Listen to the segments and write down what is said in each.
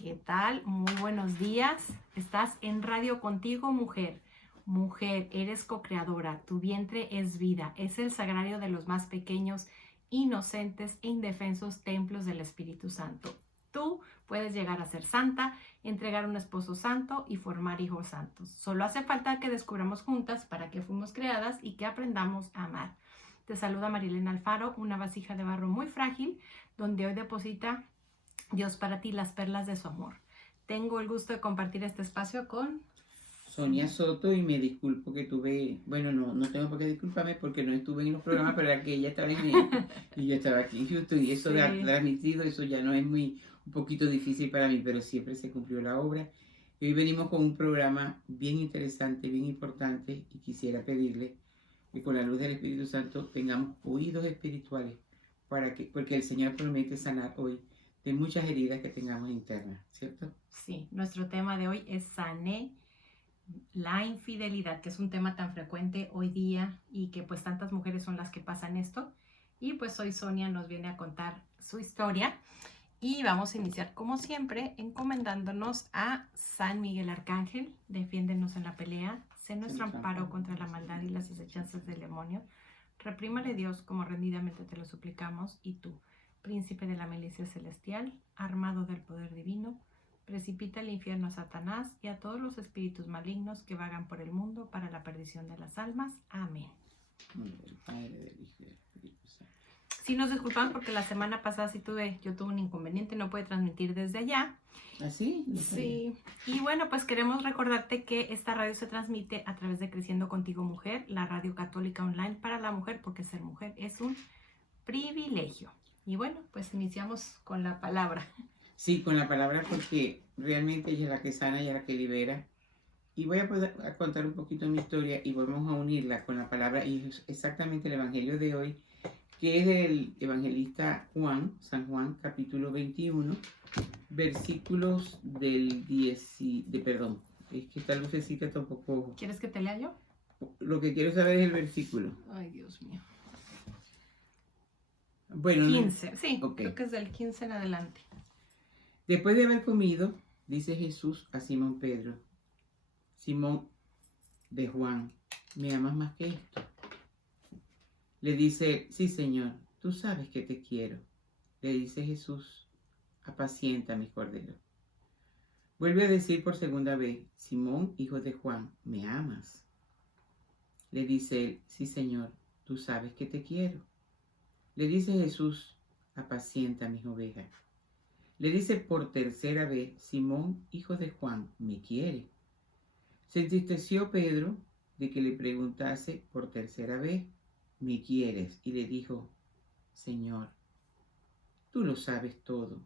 ¿Qué tal? Muy buenos días. Estás en Radio Contigo, mujer. Mujer, eres co-creadora. Tu vientre es vida. Es el sagrario de los más pequeños, inocentes e indefensos templos del Espíritu Santo. Tú puedes llegar a ser santa, entregar un esposo santo y formar hijos santos. Solo hace falta que descubramos juntas para qué fuimos creadas y que aprendamos a amar. Te saluda Marilena Alfaro, una vasija de barro muy frágil, donde hoy deposita Dios para ti las perlas de su amor. Tengo el gusto de compartir este espacio con Sonia Soto, y me disculpo que tuve, bueno, no tengo por qué disculparme porque no estuve en los programas, pero era que ella estaba en México y yo estaba aquí en Houston, y eso Sí. de transmitido, eso ya no es un poquito difícil para mí, pero siempre se cumplió la obra. Y hoy venimos con un programa bien interesante, bien importante, y quisiera pedirle que con la luz del Espíritu Santo tengamos oídos espirituales, porque el Señor promete sanar hoy de muchas heridas que tengamos internas, ¿cierto? Sí, nuestro tema de hoy es sané la infidelidad, que es un tema tan frecuente hoy día y que pues tantas mujeres son las que pasan esto. Y pues hoy Sonia nos viene a contar su historia y vamos a iniciar como siempre encomendándonos a San Miguel Arcángel. Defiéndenos en la pelea, sé nuestro amparo contra la maldad y las acechanzas del demonio. Reprímale Dios como rendidamente te lo suplicamos, y tú, príncipe de la milicia celestial, armado del poder divino, precipita al infierno a Satanás y a todos los espíritus malignos que vagan por el mundo para la perdición de las almas. Amén. Del Padre, del Hijo y del Espíritu Santo. Sí, nos disculpamos porque la semana pasada yo tuve un inconveniente, no pude transmitir desde allá. ¿Así? Sí, y bueno, pues queremos recordarte que esta radio se transmite a través de Creciendo Contigo Mujer, la radio católica online para la mujer, porque ser mujer es un privilegio. Y bueno, pues iniciamos con la palabra. Sí, con la palabra, porque realmente ella es la que sana, ella es la que libera. Y voy a contar un poquito mi historia y vamos a unirla con la palabra, y es exactamente el evangelio de hoy, que es del evangelista Juan, San Juan, capítulo 21, versículos del 10, perdón, es que esta lucecita está un poco... ¿Quieres que te lea yo? Lo que quiero saber es el versículo. Ay, Dios mío. Bueno, 15, sí, ok. creo que es del 15 en adelante. Después de haber comido, dice Jesús a Simón Pedro: Simón de Juan, ¿me amas más que esto? Le dice: sí, Señor, tú sabes que te quiero. Le dice Jesús: apacienta mis corderos. Vuelve a decir por segunda vez: Simón, hijo de Juan, ¿me amas? Le dice él: sí, Señor, tú sabes que te quiero. Le dice Jesús: apacienta mis ovejas. Le dice por tercera vez: Simón, hijo de Juan, ¿me quiere? Se entristeció Pedro de que le preguntase por tercera vez: ¿me quieres? Y le dijo: Señor, tú lo sabes todo,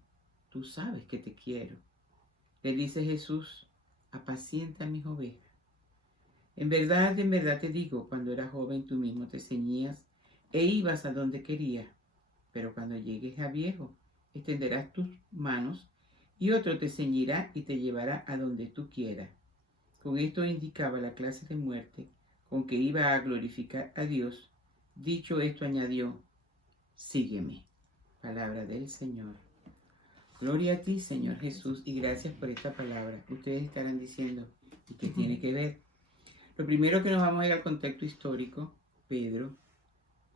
tú sabes que te quiero. Le dice Jesús: apacienta mis ovejas. En verdad te digo, cuando eras joven tú mismo te ceñías e ibas a donde querías, pero cuando llegues a viejo, extenderás tus manos y otro te ceñirá y te llevará a donde tú quieras. Con esto indicaba la clase de muerte con que iba a glorificar a Dios. Dicho esto, añadió: sígueme. Palabra del Señor. Gloria a ti, Señor Jesús, y gracias por esta palabra. Ustedes estarán diciendo: ¿y qué tiene que ver? Lo primero que nos vamos a ir al contexto histórico. Pedro,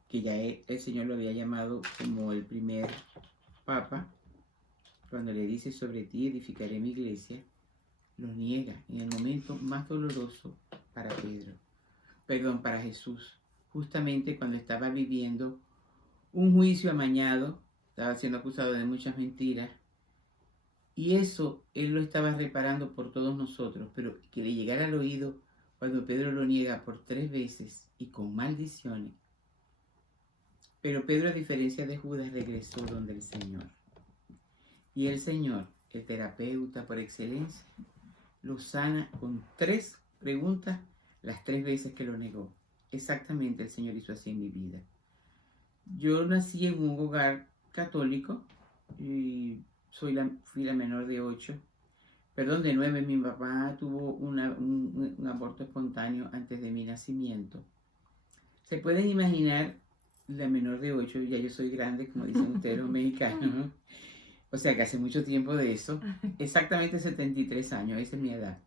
que ya el Señor lo había llamado como el primer papa, cuando le dice: sobre ti edificaré mi iglesia, lo niega en el momento más doloroso para para Jesús, justamente cuando estaba viviendo un juicio amañado, estaba siendo acusado de muchas mentiras, y eso él lo estaba reparando por todos nosotros, pero que le llegara al oído cuando Pedro lo niega por 3 veces y con maldiciones. Pero Pedro, a diferencia de Judas, regresó donde el Señor. Y el Señor, el terapeuta por excelencia, lo sana con 3 preguntas las 3 veces que lo negó. Exactamente el Señor hizo así en mi vida. Yo nací en un hogar católico y fui la menor de 9. Mi papá tuvo un aborto espontáneo antes de mi nacimiento. Se pueden imaginar, la menor de 8, ya yo soy grande, como dicen ustedes los mexicanos, O sea que hace mucho tiempo de eso, exactamente 73 años, esa es mi edad.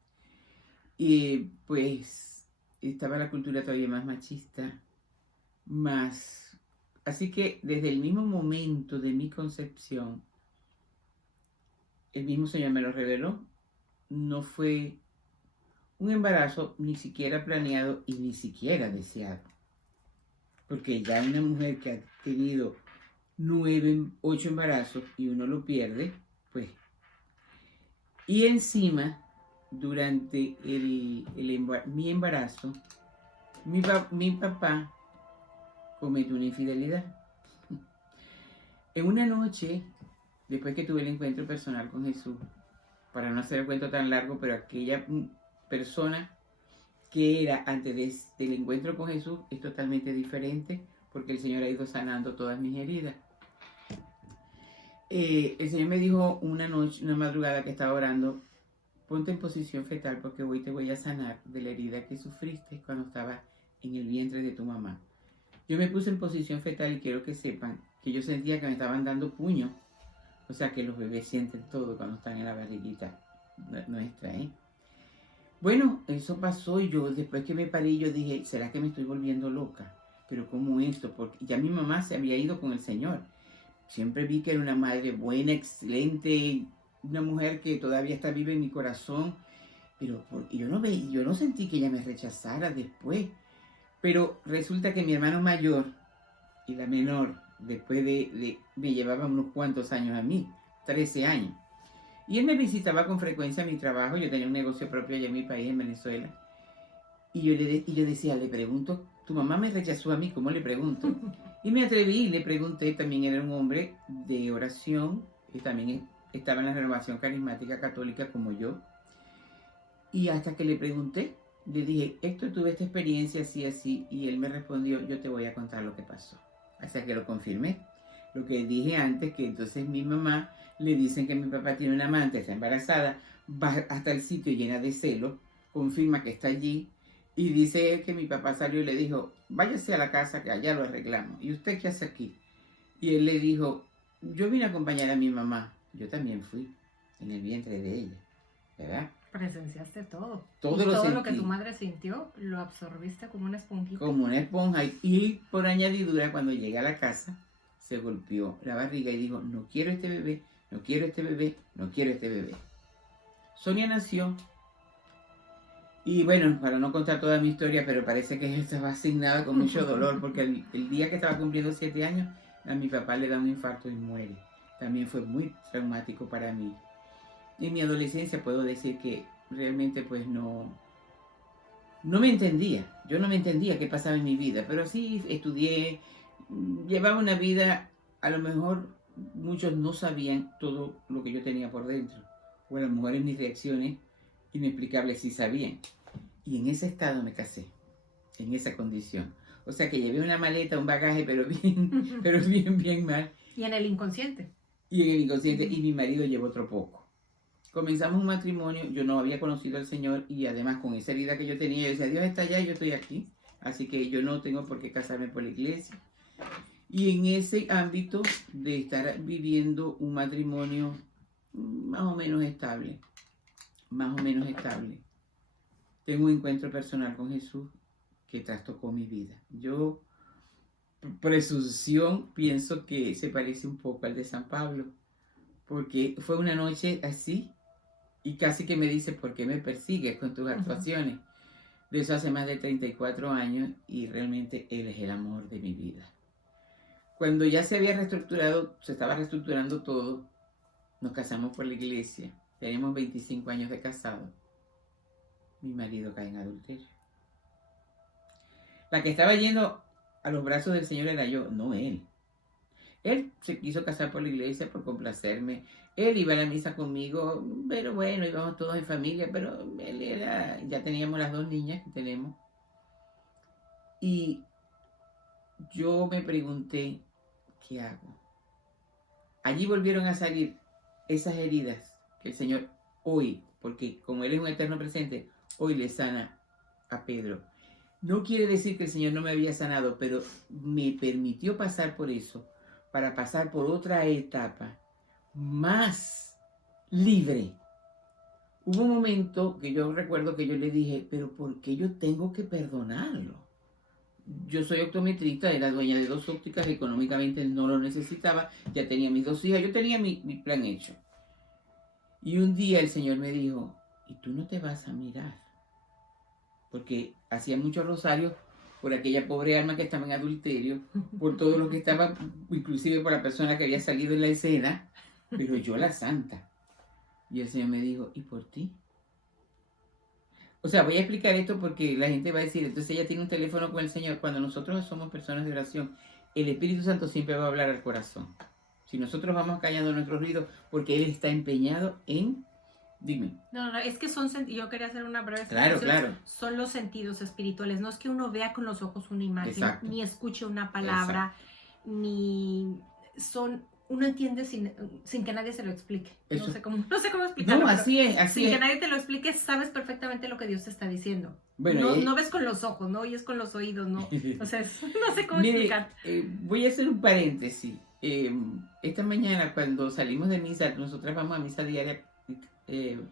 Y pues estaba la cultura todavía más machista, más... Así que desde el mismo momento de mi concepción, el mismo Señor me lo reveló, no fue un embarazo ni siquiera planeado y ni siquiera deseado. Porque ya una mujer que ha tenido 8 embarazos y uno lo pierde, pues. Y encima, durante mi embarazo, mi papá cometió una infidelidad. En una noche, después que tuve el encuentro personal con Jesús, para no hacer el cuento tan largo, pero aquella persona que era antes del encuentro con Jesús es totalmente diferente, porque el Señor ha ido sanando todas mis heridas. El Señor me dijo una noche, una madrugada que estaba orando, ponte en posición fetal porque hoy te voy a sanar de la herida que sufriste cuando estaba en el vientre de tu mamá. Yo me puse en posición fetal y quiero que sepan que yo sentía que me estaban dando puño. O sea que los bebés sienten todo cuando están en la barriguita nuestra, ¿eh? Bueno, eso pasó y yo después que me paré yo dije, ¿será que me estoy volviendo loca? Pero ¿cómo esto? Porque ya mi mamá se había ido con el Señor. Siempre vi que era una madre buena, excelente, una mujer que todavía está viva en mi corazón. Pero yo no sentí que ella me rechazara después. Pero resulta que mi hermano mayor y la menor, después me llevaban unos cuantos años a mí, 13 años. Y él me visitaba con frecuencia a mi trabajo. Yo tenía un negocio propio allá en mi país, en Venezuela. Y yo decía, le pregunto, tu mamá me rechazó a mí, ¿cómo le pregunto? Y me atreví y le pregunté, también era un hombre de oración, y también estaba en la renovación carismática católica como yo. Y hasta que le pregunté, le dije, Héctor, tuve esta experiencia así, así, y él me respondió, yo te voy a contar lo que pasó. Hasta que lo confirmé. Lo que dije antes, que entonces mi mamá le dicen que mi papá tiene una amante, está embarazada, va hasta el sitio llena de celos, confirma que está allí, y dice que mi papá salió y le dijo, váyase a la casa que allá lo arreglamos. ¿Y usted qué hace aquí? Y él le dijo, yo vine a acompañar a mi mamá. Yo también fui en el vientre de ella, ¿verdad? Presenciaste todo. Todo lo que tu madre sintió, lo absorbiste como una esponjita. Como una esponja. Y por añadidura, cuando llegué a la casa, se golpeó la barriga y dijo, no quiero este bebé, no quiero este bebé, no quiero este bebé. Sonia nació. Y bueno, para no contar toda mi historia, pero parece que estaba asignada con mucho dolor, porque el día que estaba cumpliendo 7 años, a mi papá le da un infarto y muere. También fue muy traumático para mí. En mi adolescencia puedo decir que realmente pues no me entendía. Yo no me entendía qué pasaba en mi vida, pero sí estudié, llevaba una vida, a lo mejor muchos no sabían todo lo que yo tenía por dentro. O a lo mejor en mis reacciones inexplicables sí sabían. Y en ese estado me casé, en esa condición. O sea que llevé una maleta, un bagaje, pero bien mal. Y en el inconsciente. Y en el inconsciente, y mi marido llevó otro poco. Comenzamos un matrimonio, yo no había conocido al Señor y además con esa vida que yo tenía, yo decía, Dios está allá y yo estoy aquí. Así que yo no tengo por qué casarme por la iglesia. Y en ese ámbito de estar viviendo un matrimonio más o menos estable, tengo un encuentro personal con Jesús que trastocó mi vida. Yo, por presunción, pienso que se parece un poco al de San Pablo, porque fue una noche así y casi que me dice, ¿por qué me persigues con tus actuaciones? De eso hace más de 34 años y realmente Él es el amor de mi vida. Cuando ya se estaba reestructurando todo, nos casamos por la iglesia, tenemos 25 años de casado. Mi marido cae en adulterio. La que estaba yendo a los brazos del Señor era yo, no él. Él se quiso casar por la iglesia por complacerme. Él iba a la misa conmigo, pero bueno, íbamos todos en familia, pero ya teníamos las 2 niñas que tenemos. Y yo me pregunté, ¿qué hago? Allí volvieron a salir esas heridas que el Señor hoy, porque como Él es un eterno presente, hoy le sana a Pedro. No quiere decir que el Señor no me había sanado, pero me permitió pasar por eso, para pasar por otra etapa, más libre. Hubo un momento que yo recuerdo que yo le dije, pero ¿por qué yo tengo que perdonarlo? Yo soy optometrista, era dueña de 2 ópticas, económicamente no lo necesitaba, ya tenía mis 2 hijas, yo tenía mi plan hecho. Y un día el Señor me dijo, ¿y tú no te vas a mirar? Porque hacía muchos rosarios por aquella pobre alma que estaba en adulterio, por todo lo que estaba, inclusive por la persona que había salido en la escena, pero yo la santa. Y el Señor me dijo, ¿y por ti? O sea, voy a explicar esto porque la gente va a decir, entonces ella tiene un teléfono con el Señor. Cuando nosotros somos personas de oración, el Espíritu Santo siempre va a hablar al corazón. Si nosotros vamos callando nuestros ruidos, porque Él está empeñado en... Dime. No, es que yo quería hacer una breve explicación. Claro. Son los sentidos espirituales. No es que uno vea con los ojos una imagen, exacto, ni escuche una palabra, exacto, ni son... Uno entiende sin que nadie se lo explique. No sé cómo explicarlo. No, así es. Sin que nadie te lo explique, sabes perfectamente lo que Dios te está diciendo. Bueno, no ves con los ojos, no oyes con los oídos, no. O sea, no sé cómo explicar. Voy a hacer un paréntesis. Esta mañana cuando salimos de misa, nosotras vamos a misa diaria,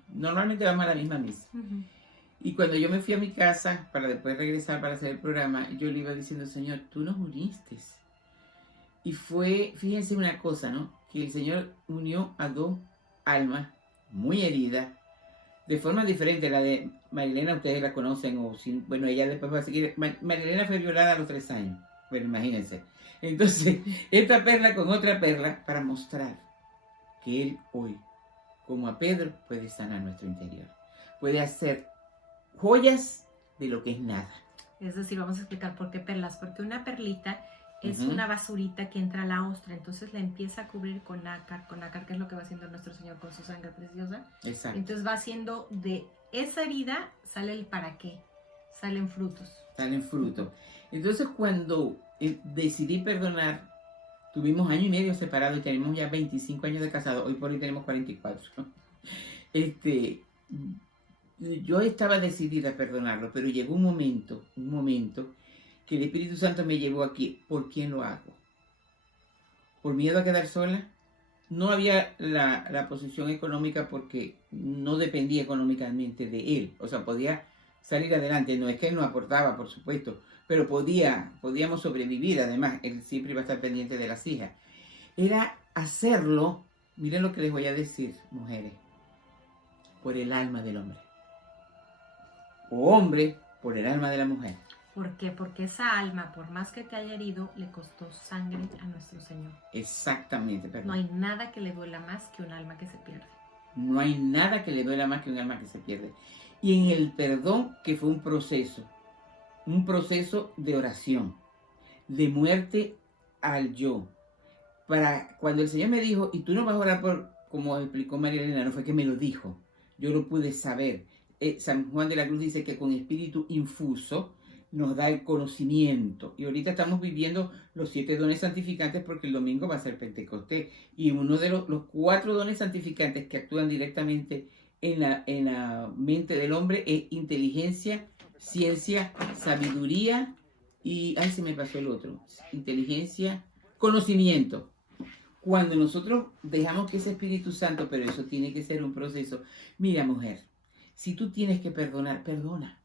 normalmente vamos a la misma misa. Uh-huh. Y cuando yo me fui a mi casa para después regresar para hacer el programa, yo le iba diciendo, Señor, tú nos uniste. Y fue, fíjense una cosa, ¿no? Que el Señor unió a 2 almas muy heridas, de forma diferente. La de Marilena, ustedes la conocen, o si, bueno, ella después va a seguir. Marilena fue violada a los 3 años. Bueno, imagínense. Entonces, esta perla con otra perla para mostrar que Él hoy, como a Pedro, puede sanar nuestro interior. Puede hacer joyas de lo que es nada. Es decir, vamos a explicar por qué perlas. Porque una perlita es una basurita que entra a la ostra, entonces la empieza a cubrir con nácar, que es lo que va haciendo nuestro Señor con su sangre preciosa. Exacto. Entonces va haciendo de esa herida, sale el para qué, salen frutos. Salen frutos. Entonces cuando decidí perdonar, tuvimos 1 año y medio separados y tenemos ya 25 años de casados, hoy por hoy tenemos 44. Yo estaba decidida a perdonarlo, pero llegó un momento que el Espíritu Santo me llevó aquí. ¿Por quién lo hago? ¿Por miedo a quedar sola? No había la posición económica porque no dependía económicamente de él. O sea, podía salir adelante. No es que él no aportaba, por supuesto, pero podíamos sobrevivir. Además, él siempre iba a estar pendiente de las hijas. Era hacerlo, miren lo que les voy a decir, mujeres, por el alma del hombre. O hombre, por el alma de la mujer. ¿Por qué? Porque esa alma, por más que te haya herido, le costó sangre a nuestro Señor. Exactamente, perdón. No hay nada que le duela más que un alma que se pierde. No hay nada que le duela más que un alma que se pierde. Y en el perdón, que fue un proceso de oración, de muerte al yo. Para cuando el Señor me dijo, y tú no vas a orar por, como explicó María Elena, no fue que me lo dijo, yo lo pude saber. San Juan de la Cruz dice que con espíritu infuso nos da el conocimiento. Y ahorita estamos viviendo los 7 dones santificantes porque el domingo va a ser Pentecostés. Y uno de los 4 dones santificantes que actúan directamente en la mente del hombre es inteligencia, ciencia, sabiduría y... ¡Ay, se me pasó el otro! Inteligencia, conocimiento. Cuando nosotros dejamos que ese Espíritu Santo, pero eso tiene que ser un proceso. Mira, mujer, si tú tienes que perdonar, perdona.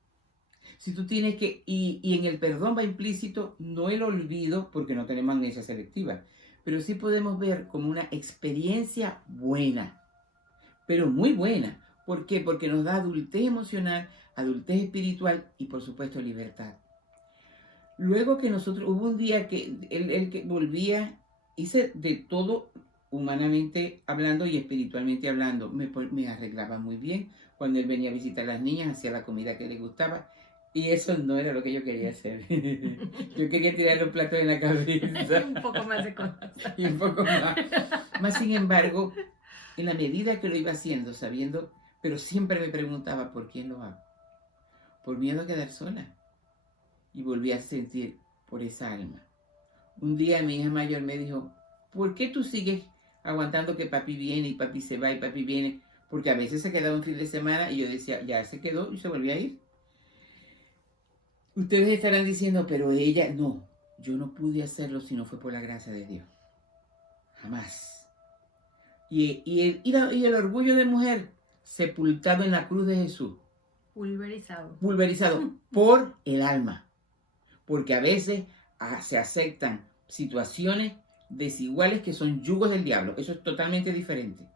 Si tú tienes que, y en el perdón va implícito no el olvido, porque no tenemos amnesia selectiva, pero sí podemos ver como una experiencia buena, pero muy buena. ¿Por qué? Porque nos da adultez emocional, adultez espiritual y por supuesto libertad. Luego que nosotros, hubo un día que él que volvía, hice de todo humanamente hablando y espiritualmente hablando, me arreglaba muy bien. Cuando él venía a visitar a las niñas, hacía la comida que le gustaba. Y eso no era lo que yo quería hacer. Yo quería tirar los platos en la cabeza. Un poco más de cosas. Y un poco más. Más sin embargo, en la medida que lo iba haciendo, sabiendo, pero siempre me preguntaba, ¿por quién lo hago? Por miedo a quedar sola. Y volví a sentir por esa alma. Un día mi hija mayor me dijo, ¿por qué tú sigues aguantando que papi viene y papi se va y papi viene? Porque a veces se quedaba un fin de semana y yo decía, ya se quedó y se volvió a ir. Ustedes estarán diciendo, pero ella, no, yo no pude hacerlo si no fue por la gracia de Dios. Jamás. Y el orgullo de mujer sepultado en la cruz de Jesús. Pulverizado. Pulverizado por el alma. Porque a veces se aceptan situaciones desiguales que son yugos del diablo. Eso es totalmente diferente.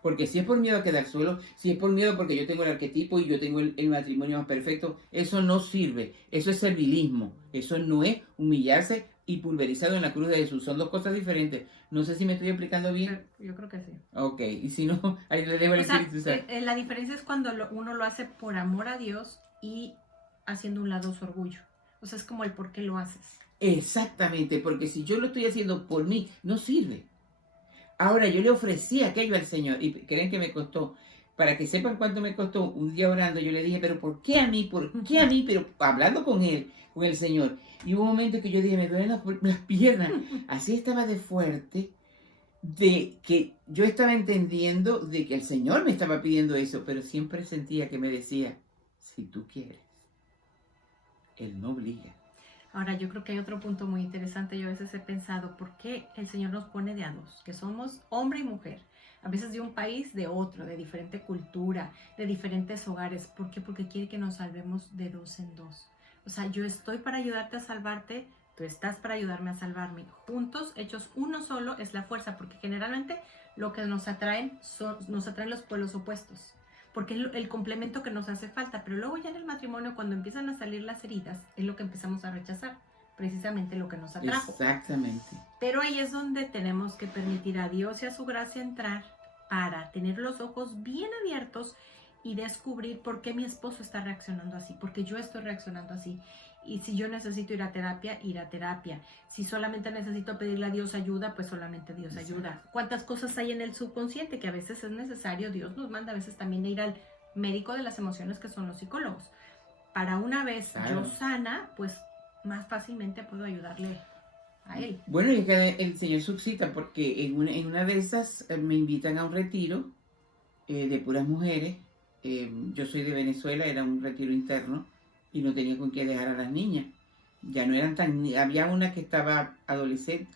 Porque si es por miedo a quedar solo, si es por miedo porque yo tengo el arquetipo y yo tengo el matrimonio más perfecto, eso no sirve. Eso es servilismo. Eso no es humillarse y pulverizado en la cruz de Jesús. Son dos cosas diferentes. No sé si me estoy explicando bien. Yo creo que sí. Ok, y si no, ahí le dejo el Espíritu Santo. La diferencia es cuando uno lo hace por amor a Dios y haciendo un lado su orgullo. O sea, es como el por qué lo haces. Exactamente, porque si yo lo estoy haciendo por mí, no sirve. Ahora, yo le ofrecí aquello al Señor y creen que me costó. Para que sepan cuánto me costó, un día orando yo le dije, pero ¿por qué a mí? ¿Por qué a mí? Pero hablando con él, con el Señor. Y hubo un momento que yo dije, me duelen las piernas. Así estaba de fuerte, de que yo estaba entendiendo de que el Señor me estaba pidiendo eso, pero siempre sentía que me decía, si tú quieres, Él no obliga. Ahora, yo creo que hay otro punto muy interesante. Yo a veces he pensado, ¿por qué el Señor nos pone de a dos? Que somos hombre y mujer. A veces de un país, de otro, de diferente cultura, de diferentes hogares. ¿Por qué? Porque quiere que nos salvemos de dos en dos. O sea, yo estoy para ayudarte a salvarte, tú estás para ayudarme a salvarme. Juntos, hechos uno solo, es la fuerza. Porque generalmente lo que nos atraen los pueblos opuestos. Porque es el complemento que nos hace falta, pero luego ya en el matrimonio, cuando empiezan a salir las heridas, es lo que empezamos a rechazar, precisamente lo que nos atrajo. Exactamente. Pero ahí es donde tenemos que permitir a Dios y a su gracia entrar para tener los ojos bien abiertos y descubrir por qué mi esposo está reaccionando así, porque yo estoy reaccionando así. Y si yo necesito ir a terapia, ir a terapia. Si solamente necesito pedirle a Dios ayuda, pues solamente Dios ayuda. ¿Cuántas cosas hay en el subconsciente que a veces es necesario? Dios nos manda a veces también a ir al médico de las emociones, que son los psicólogos. Para una vez yo sana, pues más fácilmente puedo ayudarle a él. Bueno, y es que el Señor suscita, porque en una de esas me invitan a un retiro de puras mujeres. Yo soy de Venezuela, era un retiro interno y no tenía con qué dejar a las niñas. Ya no eran tan... Había una que estaba adolescente,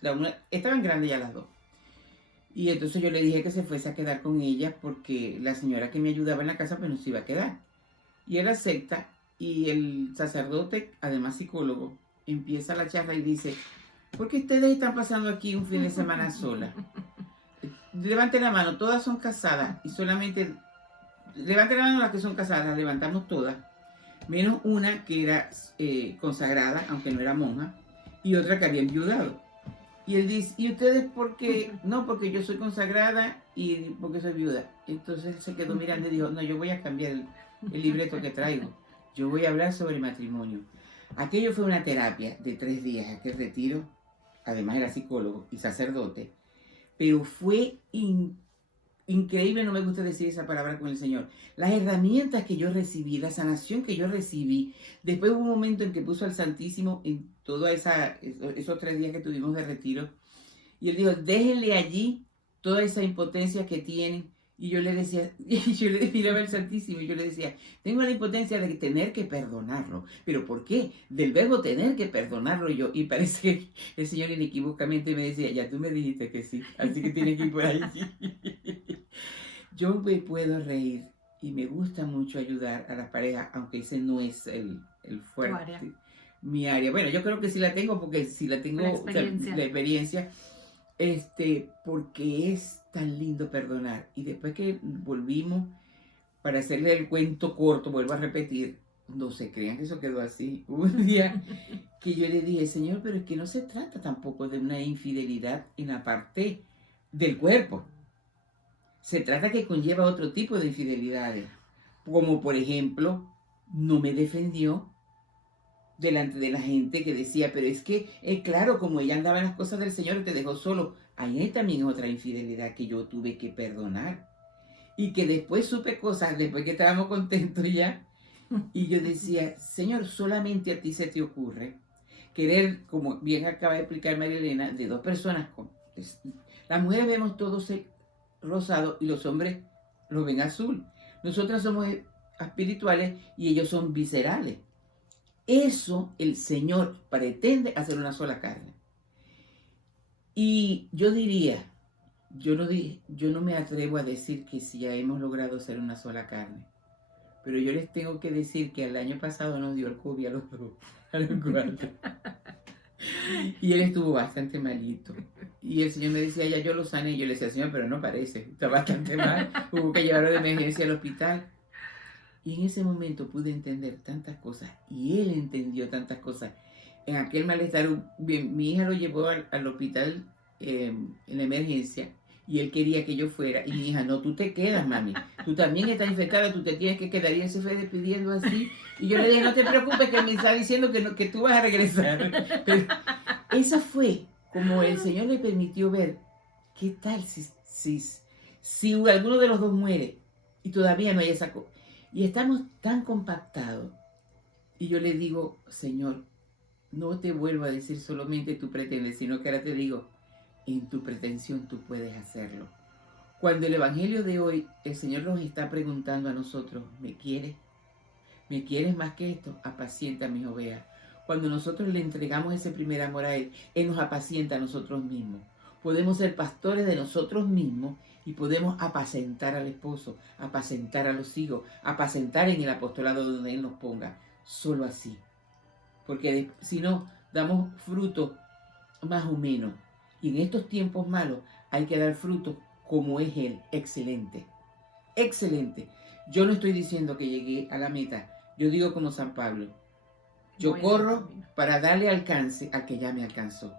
estaban grandes ya las dos. Y entonces yo le dije que se fuese a quedar con ella porque la señora que me ayudaba en la casa pues no se iba a quedar. Y él acepta y el sacerdote, además psicólogo, empieza la charla y dice, ¿por qué ustedes están pasando aquí un fin de semana sola? Levanten la mano, todas son casadas y solamente... Levanten la mano las que son casadas, las levantamos todas. Menos una que era consagrada, aunque no era monja, y otra que había enviudado. Y él dice, ¿y ustedes por qué? No, porque yo soy consagrada y porque soy viuda. Entonces él se quedó mirando y dijo, no, yo voy a cambiar el libreto que traigo. Yo voy a hablar sobre matrimonio. Aquello fue una terapia de 3 días, aquel retiro. Además era psicólogo y sacerdote. Pero fue increíble, no me gusta decir esa palabra con el Señor. Las herramientas que yo recibí, la sanación que yo recibí. Después hubo un momento en que puso al Santísimo en todos esos 3 días que tuvimos de retiro. Y él dijo, déjenle allí toda esa impotencia que tienen. Y yo le decía, yo le miraba al Santísimo y yo le decía, tengo la impotencia de tener que perdonarlo. ¿Pero por qué? Del verbo tener que perdonarlo yo. Y parece que el Señor inequívocamente me decía, ya tú me dijiste que sí, así que tienes que ir por ahí. Yo me puedo reír y me gusta mucho ayudar a las parejas, aunque ese no es el fuerte. Mi área. Bueno, yo creo que sí la tengo porque sí la tengo, la experiencia. Porque es tan lindo perdonar. Y después que volvimos, para hacerle el cuento corto, vuelvo a repetir, no se crean que eso quedó así. Hubo un día que yo le dije, Señor, pero es que no se trata tampoco de una infidelidad en la parte del cuerpo. Se trata que conlleva otro tipo de infidelidades. Como por ejemplo, no me defendió delante de la gente que decía, pero es que, claro, como ella andaba en las cosas del Señor y te dejó solo, ahí también otra infidelidad que yo tuve que perdonar. Y que después supe cosas, después que estábamos contentos ya, y yo decía, Señor, solamente a ti se te ocurre querer, como bien acaba de explicar María Elena, de 2 personas. Las mujeres vemos todo rosado y los hombres lo ven azul. Nosotras somos espirituales y ellos son viscerales. Eso el Señor pretende hacer una sola carne. Y yo diría, yo no me atrevo a decir que si ya hemos logrado ser una sola carne. Pero yo les tengo que decir que el año pasado nos dio el COVID a los dos, a los cuatro. Y él estuvo bastante malito. Y el Señor me decía, ya yo lo sané. Y yo le decía, Señor, pero no parece, está bastante mal. Hubo que llevarlo de emergencia al hospital. Y en ese momento pude entender tantas cosas. Y él entendió tantas cosas. En aquel malestar, mi hija lo llevó al hospital en la emergencia. Y él quería que yo fuera. Y mi hija, no, tú te quedas, mami. Tú también estás infectada, tú te tienes que quedar. Y él se fue despidiendo así. Y yo le dije, no te preocupes, que él me está diciendo que, no, que tú vas a regresar. Pero eso fue como el Señor le permitió ver. ¿Qué tal si alguno de los dos muere? Y todavía no hay esa cosa. Y estamos tan compactados. Y yo le digo, Señor, no te vuelvo a decir solamente tú pretendes, sino que ahora te digo, en tu pretensión tú puedes hacerlo. Cuando el Evangelio de hoy, el Señor nos está preguntando a nosotros, ¿me quieres? ¿Me quieres más que esto? Apacienta a mis ovejas. Cuando nosotros le entregamos ese primer amor a Él, Él nos apacienta a nosotros mismos. Podemos ser pastores de nosotros mismos y podemos apacentar al esposo, apacentar a los hijos, apacentar en el apostolado donde Él nos ponga. Solo así. Porque si no, damos fruto más o menos. Y en estos tiempos malos hay que dar fruto como es Él. Excelente. Excelente. Yo no estoy diciendo que llegué a la meta. Yo digo como San Pablo. Yo corro para darle alcance al que ya me alcanzó.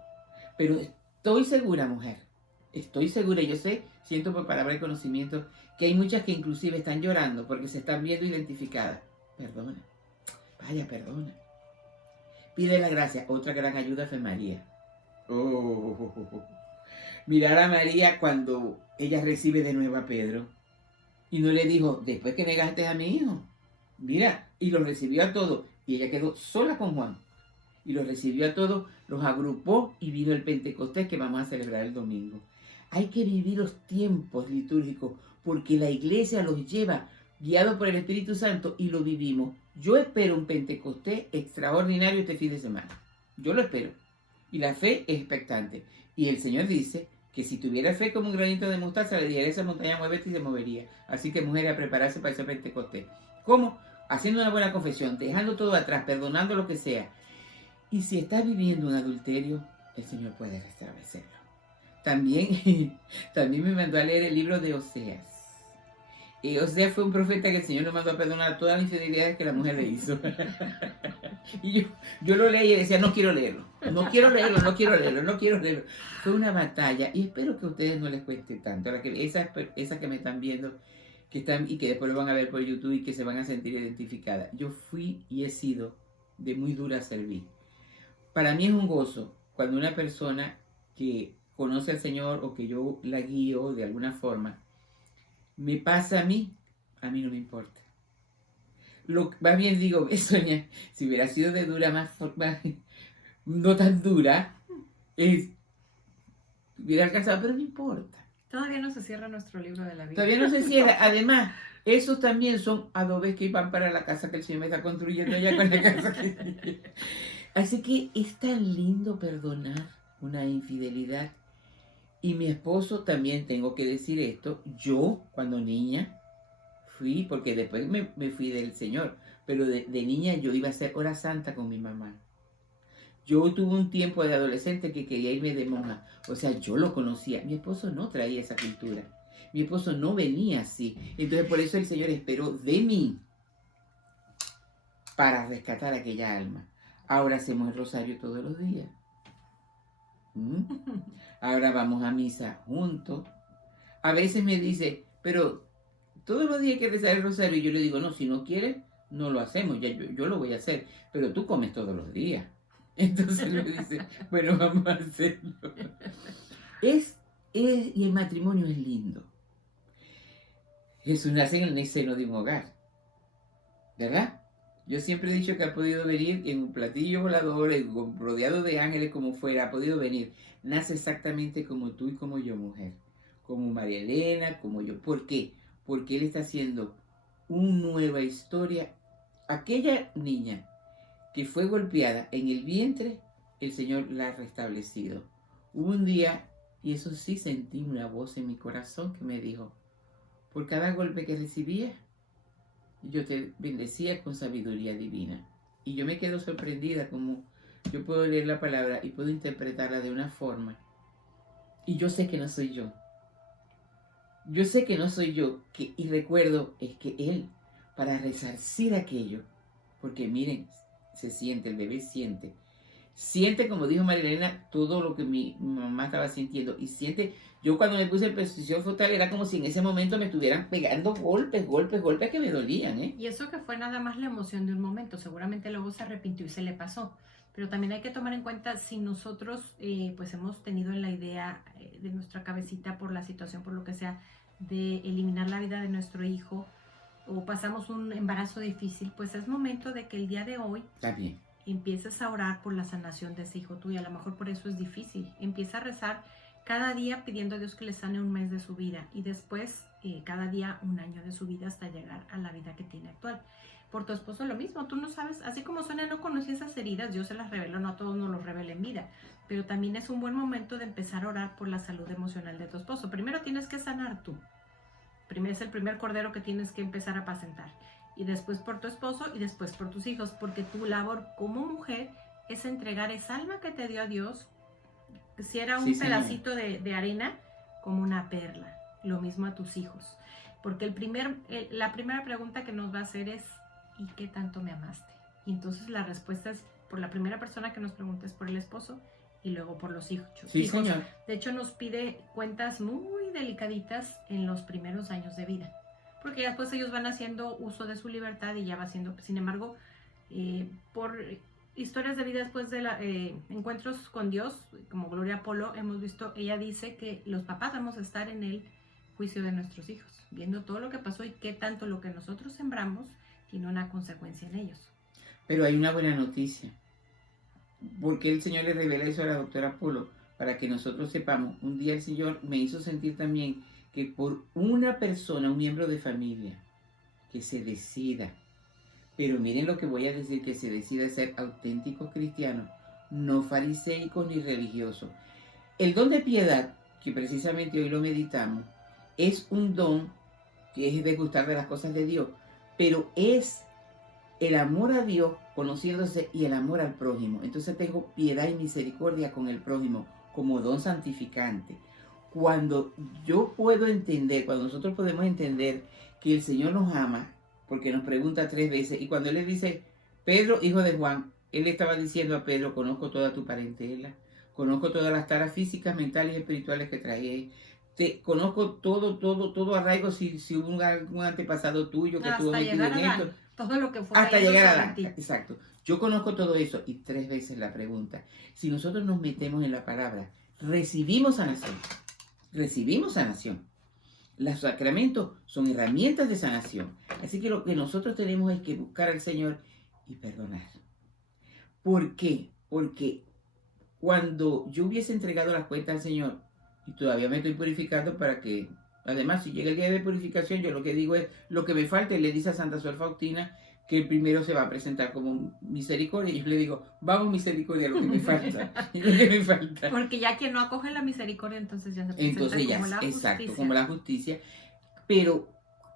Pero estoy segura, mujer. Estoy segura. Yo sé, siento por palabra de conocimiento, que hay muchas que inclusive están llorando porque se están viendo identificadas. Perdona. Vaya, perdona. Pide la gracia. Otra gran ayuda fue María. Mirar a María cuando ella recibe de nuevo a Pedro y no le dijo, después que negaste a mi hijo, mira, y los recibió a todos y ella quedó sola con Juan y los recibió a todos, los agrupó y vino el Pentecostés que vamos a celebrar el domingo. Hay que vivir los tiempos litúrgicos porque la iglesia los lleva guiados por el Espíritu Santo y lo vivimos. Yo espero un Pentecostés extraordinario este fin de semana. Yo lo espero. Y la fe es expectante. Y el Señor dice que si tuviera fe como un granito de mostaza, le dijera a esa montaña, muévete y se movería. Así que, mujeres, a prepararse para ese Pentecostés. ¿Cómo? Haciendo una buena confesión, dejando todo atrás, perdonando lo que sea. Y si estás viviendo un adulterio, el Señor puede restablecerlo. También me mandó a leer el libro de Oseas. Y Oseas fue un profeta que el Señor nos mandó a perdonar todas las infidelidades que la mujer le hizo. Y yo lo leí y decía, no quiero leerlo. Fue una batalla y espero que a ustedes no les cueste tanto. Esas que me están viendo y que después lo van a ver por YouTube y que se van a sentir identificadas. Yo fui y he sido de muy dura servir. Para mí es un gozo cuando una persona que conoce al Señor o que yo la guío de alguna forma, me pasa a mí no me importa. Más bien digo, Sonia, si hubiera sido de dura, más no tan dura, hubiera alcanzado, pero no importa. Todavía no se cierra nuestro libro de la vida. Todavía no se cierra. Además, esos también son adobes que van para la casa que el Señor me está construyendo allá con la casa que... Así que es tan lindo perdonar una infidelidad. Y mi esposo, también tengo que decir esto, yo cuando niña fui, porque después me fui del Señor, pero de niña yo iba a hacer hora santa con mi mamá. Yo tuve un tiempo de adolescente que quería irme de monja, o sea, yo lo conocía. Mi esposo no traía esa cultura, mi esposo no venía así. Entonces por eso el Señor esperó de mí para rescatar aquella alma. Ahora hacemos el rosario todos los días. Ahora vamos a misa juntos. A veces me dice, pero todos los días hay que rezar el rosario. Y yo le digo, no, si no quieres, no lo hacemos. Ya yo lo voy a hacer. Pero tú comes todos los días. Entonces me dice, bueno, vamos a hacerlo. Y el matrimonio es lindo. Jesús nace en el seno de un hogar. ¿Verdad? Yo siempre he dicho que ha podido venir en un platillo volador, rodeado de ángeles como fuera, ha podido venir. Nace exactamente como tú y como yo, mujer. Como María Elena, como yo. ¿Por qué? Porque Él está haciendo una nueva historia. Aquella niña que fue golpeada en el vientre, el Señor la ha restablecido. Hubo un día Y eso sí, sentí una voz en mi corazón que me dijo, por cada golpe que recibía, yo te bendecía con sabiduría divina. Y yo me quedo sorprendida como yo puedo leer la palabra y puedo interpretarla de una forma. Y yo sé que no soy yo. Yo sé que no soy yo. Y recuerdo, es que Él, para resarcir aquello, porque miren, se siente, el bebé siente. Siente, como dijo Marilena, todo lo que mi mamá estaba sintiendo. Y siente, yo cuando me puse en posición fetal era como si en ese momento me estuvieran pegando golpes que me dolían, ¿eh? Y eso que fue nada más la emoción de un momento, seguramente luego se arrepintió y se le pasó. Pero también hay que tomar en cuenta si nosotros pues hemos tenido en la idea de nuestra cabecita por la situación, por lo que sea, de eliminar la vida de nuestro hijo o pasamos un embarazo difícil, pues es momento de que el día de hoy Está bien. empieces a orar por la sanación de ese hijo tuyo. A lo mejor por eso es difícil. Empieza a rezar cada día pidiendo a Dios que le sane un mes de su vida y después cada día un año de su vida hasta llegar a la vida que tiene actual. Por tu esposo lo mismo, tú no sabes, así como Sonia no conocía esas heridas, Dios se las reveló, no a todos nos los revela en vida, pero también es un buen momento de empezar a orar por la salud emocional de tu esposo. Primero tienes que sanar tú, es el primer cordero que tienes que empezar a apacentar, y después por tu esposo y después por tus hijos, porque tu labor como mujer es entregar esa alma que te dio a Dios, si era un pedacito de arena, como una perla, lo mismo a tus hijos, porque la primera pregunta que nos va a hacer es ¿y qué tanto me amaste? Y entonces la respuesta es por la primera persona que nos pregunta es por el esposo y luego por los hijos. Sí, señor. De hecho nos pide cuentas muy delicaditas en los primeros años de vida, porque después ellos van haciendo uso de su libertad y ya va haciendo, sin embargo, por historias de vida después de encuentros con Dios, como Gloria Polo, hemos visto, ella dice que los papás vamos a estar en el juicio de nuestros hijos, viendo todo lo que pasó y qué tanto lo que nosotros sembramos tiene una consecuencia en ellos. Pero hay una buena noticia. Porque el Señor le revela eso a la doctora Polo, para que nosotros sepamos. Un día el Señor me hizo sentir también que por una persona, un miembro de familia, que se decida, pero miren lo que voy a decir, que se decida ser auténticos cristianos, no fariseicos ni religiosos. El don de piedad, que precisamente hoy lo meditamos, es un don que es de gustar de las cosas de Dios, pero es el amor a Dios conociéndose y el amor al prójimo. Entonces tengo piedad y misericordia con el prójimo como don santificante. Cuando yo puedo entender, cuando nosotros podemos entender que el Señor nos ama, porque nos pregunta 3 veces, y cuando Él le dice, Pedro, hijo de Juan, Él le estaba diciendo a Pedro, conozco toda tu parentela, conozco todas las taras físicas, mentales y espirituales que traes, te conozco todo arraigo si hubo algún antepasado tuyo que tuvo metido en esto. Todo lo que fue hasta llegar a la... Exacto. Yo conozco todo eso. Y 3 veces la pregunta. Si nosotros nos metemos en la palabra, recibimos sanación. Recibimos sanación. Los sacramentos son herramientas de sanación. Así que lo que nosotros tenemos es que buscar al Señor y perdonar. ¿Por qué? Porque cuando yo hubiese entregado las cuentas al Señor, y todavía me estoy purificando para que... Además, si llega el día de purificación, yo lo que digo es, lo que me falta, y le dice a Santa Sor Faustina que el primero se va a presentar como misericordia, y yo le digo, vamos misericordia, lo que me falta, lo que me falta. Porque ya quien no acoge la misericordia, entonces ya se presenta como la justicia. Exacto, como la justicia. Pero,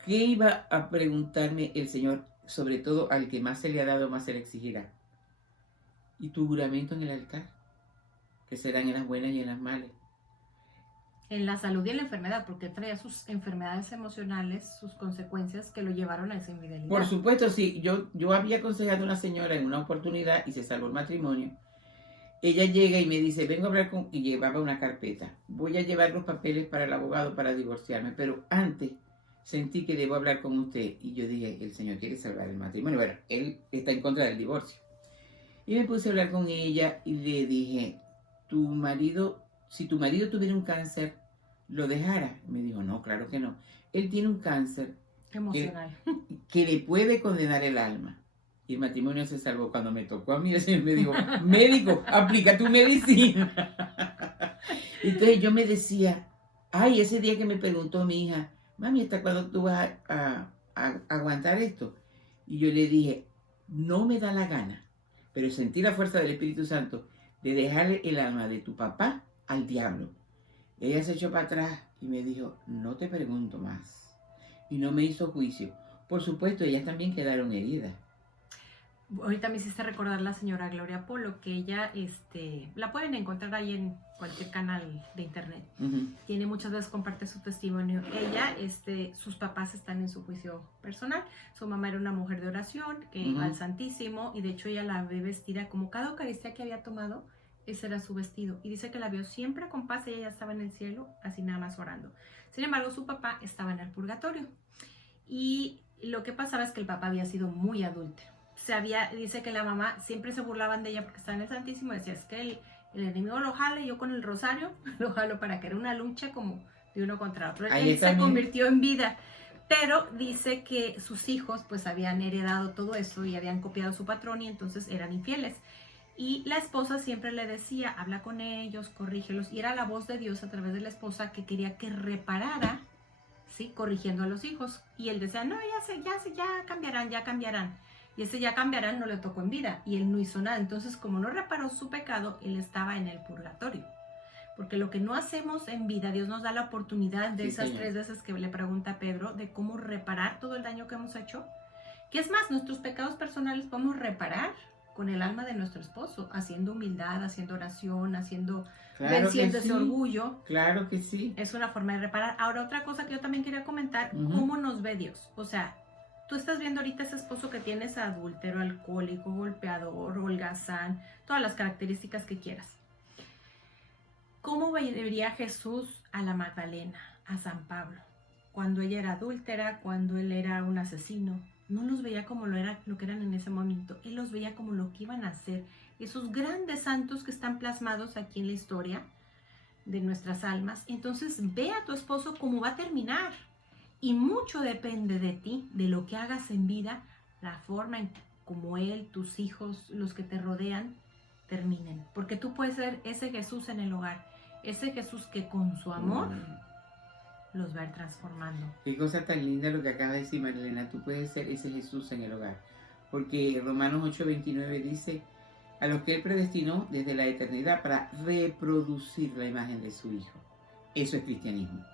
¿qué iba a preguntarme el Señor, sobre todo al que más se le ha dado, más se le exigirá? ¿Y tu juramento en el altar? Que serán en las buenas y en las malas. En la salud y en la enfermedad, porque traía sus enfermedades emocionales, sus consecuencias que lo llevaron a esa infidelidad. Por supuesto, sí. Yo había aconsejado a una señora en una oportunidad y se salvó el matrimonio. Ella llega y me dice, vengo a hablar con... Y llevaba una carpeta. Voy a llevar los papeles para el abogado para divorciarme, pero antes sentí que debo hablar con usted. Y yo dije, el Señor quiere salvar el matrimonio. Bueno, Él está en contra del divorcio. Y me puse a hablar con ella y le dije, si tu marido tuviera un cáncer, ¿lo dejara? Me dijo, no, claro que no. Él tiene un cáncer emocional que le puede condenar el alma. Y el matrimonio se salvó. Cuando me tocó a mí, el Señor me dijo, médico, aplica tu medicina. Entonces yo me decía, ay, ese día que me preguntó mi hija, mami, ¿hasta cuándo tú vas a aguantar esto? Y yo le dije, no me da la gana, pero sentí la fuerza del Espíritu Santo de dejarle el alma de tu papá al diablo. Ella se echó para atrás y me dijo, no te pregunto más. Y no me hizo juicio. Por supuesto, ellas también quedaron heridas. Ahorita me hiciste recordar la señora Gloria Polo, que ella, la pueden encontrar ahí en cualquier canal de internet. Tiene muchas veces, comparte su testimonio. Ella, sus papás están en su juicio personal. Su mamá era una mujer de oración que iba al Santísimo, y de hecho ella la ve vestida como cada Eucaristía que había tomado, ese era su vestido. Y dice que la vio siempre con paz, ella ya estaba en el cielo, así nada más orando. Sin embargo, su papá estaba en el purgatorio. Y lo que pasaba es que el papá había sido muy adúltero. Dice que la mamá siempre se burlaban de ella porque estaba en el Santísimo, decía, es que el enemigo lo jala, y yo con el rosario lo jalo, para que era una lucha como de uno contra otro. Él se convirtió en vida, pero dice que sus hijos pues habían heredado todo eso y habían copiado a su patrón, y entonces eran infieles. Y la esposa siempre le decía, habla con ellos, corrígelos, y era la voz de Dios a través de la esposa que quería que reparara, ¿sí? Corrigiendo a los hijos. Y él decía, no, ya cambiarán. Y ese ya cambiarán no le tocó en vida, y él no hizo nada. Entonces, como no reparó su pecado, él estaba en el purgatorio. Porque lo que no hacemos en vida, Dios nos da la oportunidad de esas 3 veces que le pregunta a Pedro, de cómo reparar todo el daño que hemos hecho. Que es más, nuestros pecados personales podemos reparar con el alma de nuestro esposo, haciendo humildad, haciendo oración, venciendo ese orgullo. Claro que sí. Es una forma de reparar. Ahora, otra cosa que yo también quería comentar, cómo nos ve Dios. O sea, tú estás viendo ahorita ese esposo que tienes, adúltero, alcohólico, golpeador, holgazán, todas las características que quieras. ¿Cómo vería Jesús a la Magdalena, a San Pablo? Cuando ella era adúltera, cuando él era un asesino. No los veía como lo que eran en ese momento. Él los veía como lo que iban a ser. Esos grandes santos que están plasmados aquí en la historia de nuestras almas. Entonces ve a tu esposo cómo va a terminar. Y mucho depende de ti, de lo que hagas en vida, la forma en como él, tus hijos, los que te rodean, terminen. Porque tú puedes ser ese Jesús en el hogar. Ese Jesús que con su amor los va a ir transformando. Qué cosa tan linda lo que acaba de decir Marilena. Tú puedes ser ese Jesús en el hogar. Porque Romanos 8:29 dice, a los que él predestinó desde la eternidad para reproducir la imagen de su Hijo. Eso es cristianismo.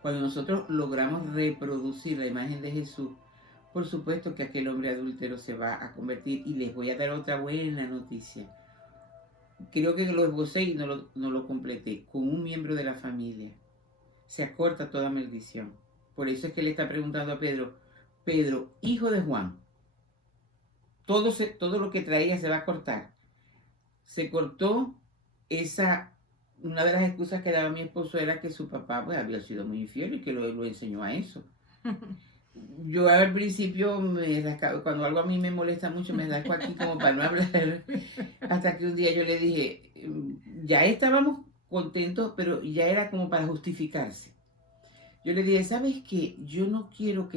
Cuando nosotros logramos reproducir la imagen de Jesús, por supuesto que aquel hombre adúltero se va a convertir. Y les voy a dar otra buena noticia. Creo que lo esbocé y no lo completé. Con un miembro de la familia se acorta toda maldición. Por eso es que le está preguntando a Pedro, Pedro, hijo de Juan, todo lo que traía se va a cortar. Se cortó una de las excusas que daba mi esposo era que su papá pues había sido muy infiel y que lo enseñó a eso. Yo al principio cuando algo a mí me molesta mucho me rasco aquí como para no hablar, hasta que un día yo le dije, ya estábamos contentos, pero ya era como para justificarse. Yo le dije, ¿sabes qué? Yo no quiero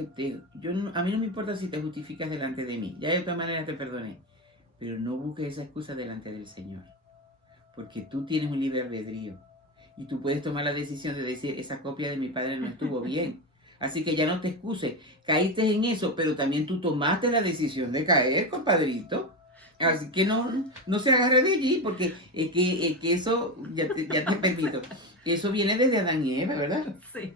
a mí no me importa si te justificas delante de mí, ya de otra manera te perdoné, pero no busques esa excusa delante del Señor, porque tú tienes un libre albedrío y tú puedes tomar la decisión de decir, esa copia de mi padre no estuvo bien. Así que ya no te excuses, caíste en eso, pero también tú tomaste la decisión de caer, compadrito. Así que no se agarre de allí, porque es que eso, ya te permito, eso viene desde Adán y Eva, ¿verdad? Sí.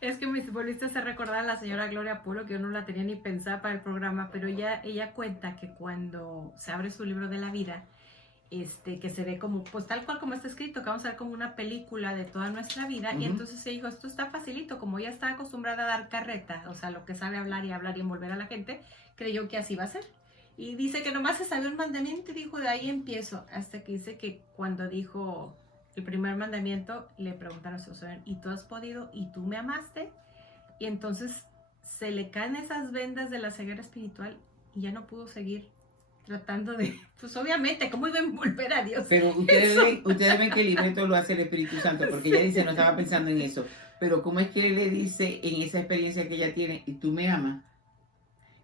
Es que me volviste a hacer recordar a la señora Gloria Polo, que yo no la tenía ni pensada para el programa, pero ella cuenta que cuando se abre su libro de la vida, que se ve como, pues tal cual como está escrito, que vamos a ver como una película de toda nuestra vida, y entonces se dijo, esto está facilito, como ella está acostumbrada a dar carreta, o sea, lo que sabe hablar y envolver a la gente, creyó que así va a ser. Y dice que nomás se sabía un mandamiento y dijo, de ahí empiezo, hasta que dice que cuando dijo el primer mandamiento, le preguntaron a su Señor, ¿y tú has podido? ¿Y tú me amaste? Y entonces se le caen esas vendas de la ceguera espiritual y ya no pudo seguir tratando de, pues obviamente, ¿cómo iba a envolver a Dios? Pero ustedes ven que el libreto lo hace el Espíritu Santo, porque ella dice, no estaba pensando en eso, pero ¿cómo es que le dice en esa experiencia que ella tiene, y tú me amas?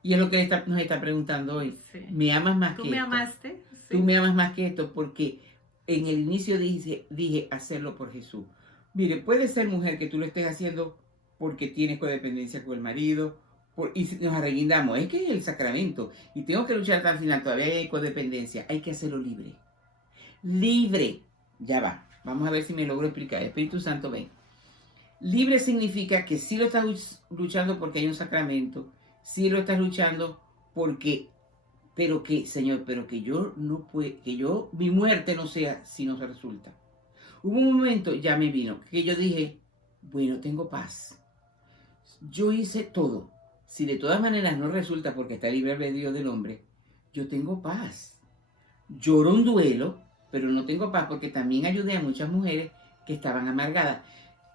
Y es lo que nos está preguntando hoy. Sí. ¿Me amas más que esto? ¿Tú me amaste? Sí. Tú me amas más que esto, porque en el inicio dije hacerlo por Jesús. Mire, puede ser, mujer, que tú lo estés haciendo porque tienes codependencia con el marido, y nos arreguindamos, es que es el sacramento, y tengo que luchar hasta el final, todavía hay codependencia, hay que hacerlo libre. Libre. Ya va, Vamos a ver si me logro explicar. Espíritu Santo, ven. Libre significa que sí lo estás luchando porque hay un sacramento, sí lo estás luchando porque, pero que, Señor, pero que yo no puedo, mi muerte no sea si no se resulta. Hubo un momento, ya me vino, que yo dije, bueno, tengo paz. Yo hice todo. Si de todas maneras no resulta porque está libre albedrío del hombre, yo tengo paz. Lloro un duelo, pero no tengo paz porque también ayudé a muchas mujeres que estaban amargadas.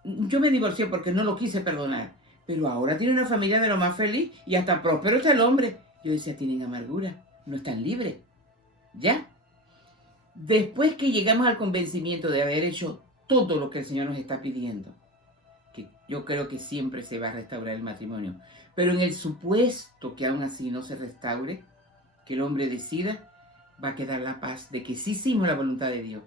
Yo me divorcié porque no lo quise perdonar, pero ahora tiene una familia de lo más feliz y hasta próspero está el hombre. Yo decía, tienen amargura, no están libres. ¿Ya? Después que llegamos al convencimiento de haber hecho todo lo que el Señor nos está pidiendo, que yo creo que siempre se va a restaurar el matrimonio, pero en el supuesto que aún así no se restaure, que el hombre decida, va a quedar la paz de que sí hicimos la voluntad de Dios.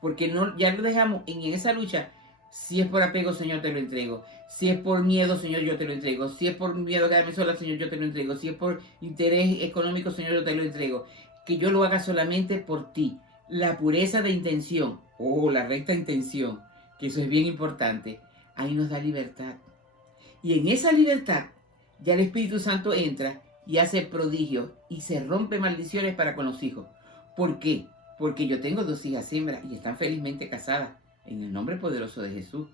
Porque no, ya lo dejamos en esa lucha. Si es por apego, Señor, te lo entrego. Si es por miedo, Señor, yo te lo entrego. Si es por miedo a quedarme sola, Señor, yo te lo entrego. Si es por interés económico, Señor, yo te lo entrego. Que yo lo haga solamente por ti. La pureza de intención, la recta intención, que eso es bien importante, ahí nos da libertad. Y en esa libertad, ya el Espíritu Santo entra y hace prodigios y se rompe maldiciones para con los hijos. ¿Por qué? Porque yo tengo 2 hijas hembras y están felizmente casadas en el nombre poderoso de Jesús.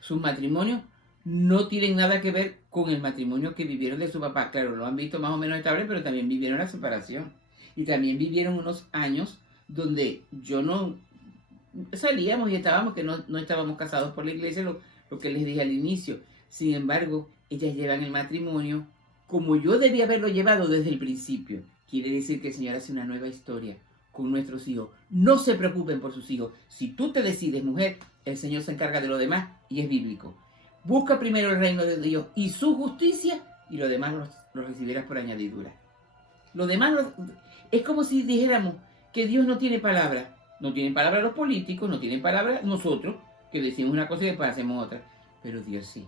Sus matrimonios no tienen nada que ver con el matrimonio que vivieron de su papá. Claro, lo han visto más o menos estable, pero también vivieron la separación. Y también vivieron unos años donde yo no salíamos y estábamos, que no estábamos casados por la iglesia, lo que les dije al inicio. Sin embargo, ellas llevan el matrimonio como yo debía haberlo llevado desde el principio. Quiere decir que el Señor hace una nueva historia con nuestros hijos. No se preocupen por sus hijos. Si tú te decides, mujer, el Señor se encarga de lo demás y es bíblico. Busca primero el reino de Dios y su justicia y lo demás lo recibirás por añadidura. Lo demás es como si dijéramos que Dios no tiene palabra. No tienen palabra los políticos, no tienen palabra nosotros, que decimos una cosa y después hacemos otra. Pero Dios sí.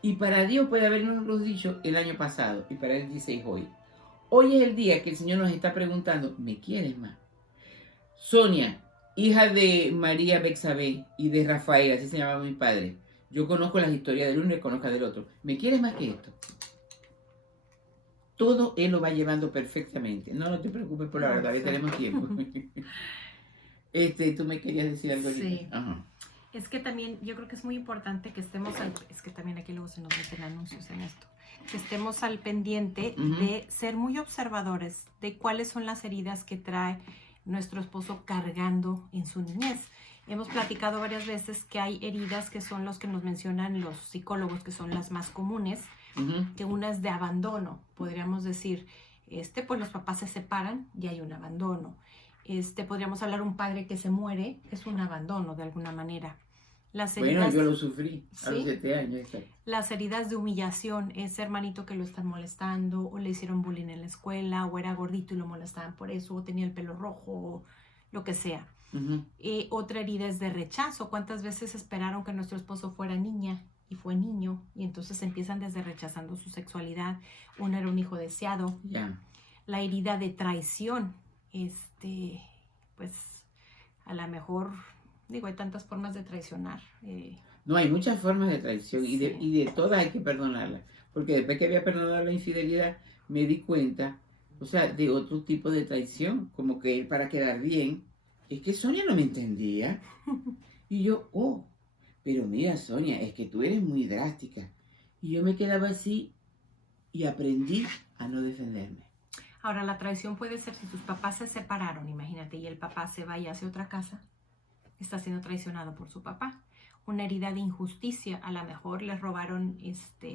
Y para Dios puede habernos dicho el año pasado y para Él dice hoy. Hoy es el día que el Señor nos está preguntando, ¿me quieres más? Sonia, hija de María Bexabé y de Rafael, así se llamaba mi padre. Yo conozco las historias del uno y conozco del otro. ¿Me quieres más que esto? Todo Él lo va llevando perfectamente. No te preocupes por la verdad, todavía tenemos tiempo. Tú me querías decir algo. Sí. Ajá. Es que también yo creo que es muy importante que estemos es que también aquí luego se nos meten anuncios en esto, que estemos al pendiente de ser muy observadores de cuáles son las heridas que trae nuestro esposo cargando en su niñez. Hemos platicado varias veces que hay heridas que son los que nos mencionan los psicólogos, que son las más comunes, que una es de abandono, podríamos decir, pues los papás se separan y hay un abandono. Podríamos hablar un padre que se muere, es un abandono de alguna manera. Las heridas, yo lo sufrí a los 7 años. Las heridas de humillación, ese hermanito que lo están molestando, o le hicieron bullying en la escuela, o era gordito y lo molestaban por eso, o tenía el pelo rojo, o lo que sea. Otra herida es de rechazo. ¿Cuántas veces esperaron que nuestro esposo fuera niña y fue niño? Y entonces empiezan desde rechazando su sexualidad. Uno era un hijo deseado. La herida de traición. Pues a lo mejor, hay tantas formas de traicionar. No, hay muchas formas de traición y de todas hay que perdonarlas. Porque después que había perdonado la infidelidad, me di cuenta, de otro tipo de traición, como que él para quedar bien. Es que Sonia no me entendía. Y yo, pero mira, Sonia, es que tú eres muy drástica. Y yo me quedaba así y aprendí a no defenderme. Ahora, la traición puede ser si tus papás se separaron, imagínate, y el papá se va y hace otra casa, está siendo traicionado por su papá. Una herida de injusticia, a lo mejor les robaron y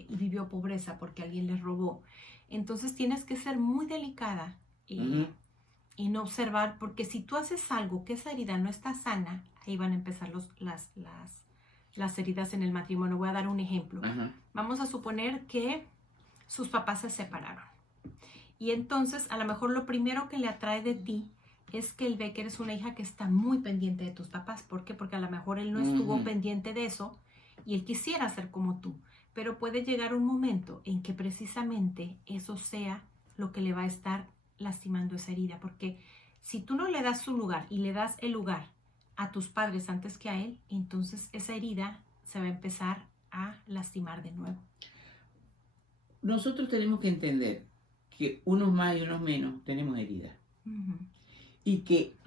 vivió pobreza porque alguien les robó. Entonces tienes que ser muy delicada y no observar, porque si tú haces algo que esa herida no está sana, ahí van a empezar las heridas en el matrimonio. Voy a dar un ejemplo. Vamos a suponer que sus papás se separaron. Y entonces, a lo mejor lo primero que le atrae de ti es que él ve que eres una hija que está muy pendiente de tus papás. ¿Por qué? Porque a lo mejor él no estuvo pendiente de eso y él quisiera ser como tú. Pero puede llegar un momento en que precisamente eso sea lo que le va a estar lastimando esa herida. Porque si tú no le das su lugar y le das el lugar a tus padres antes que a él, entonces esa herida se va a empezar a lastimar de nuevo. Nosotros tenemos que entender que unos más y unos menos tenemos heridas. Ujú. Y que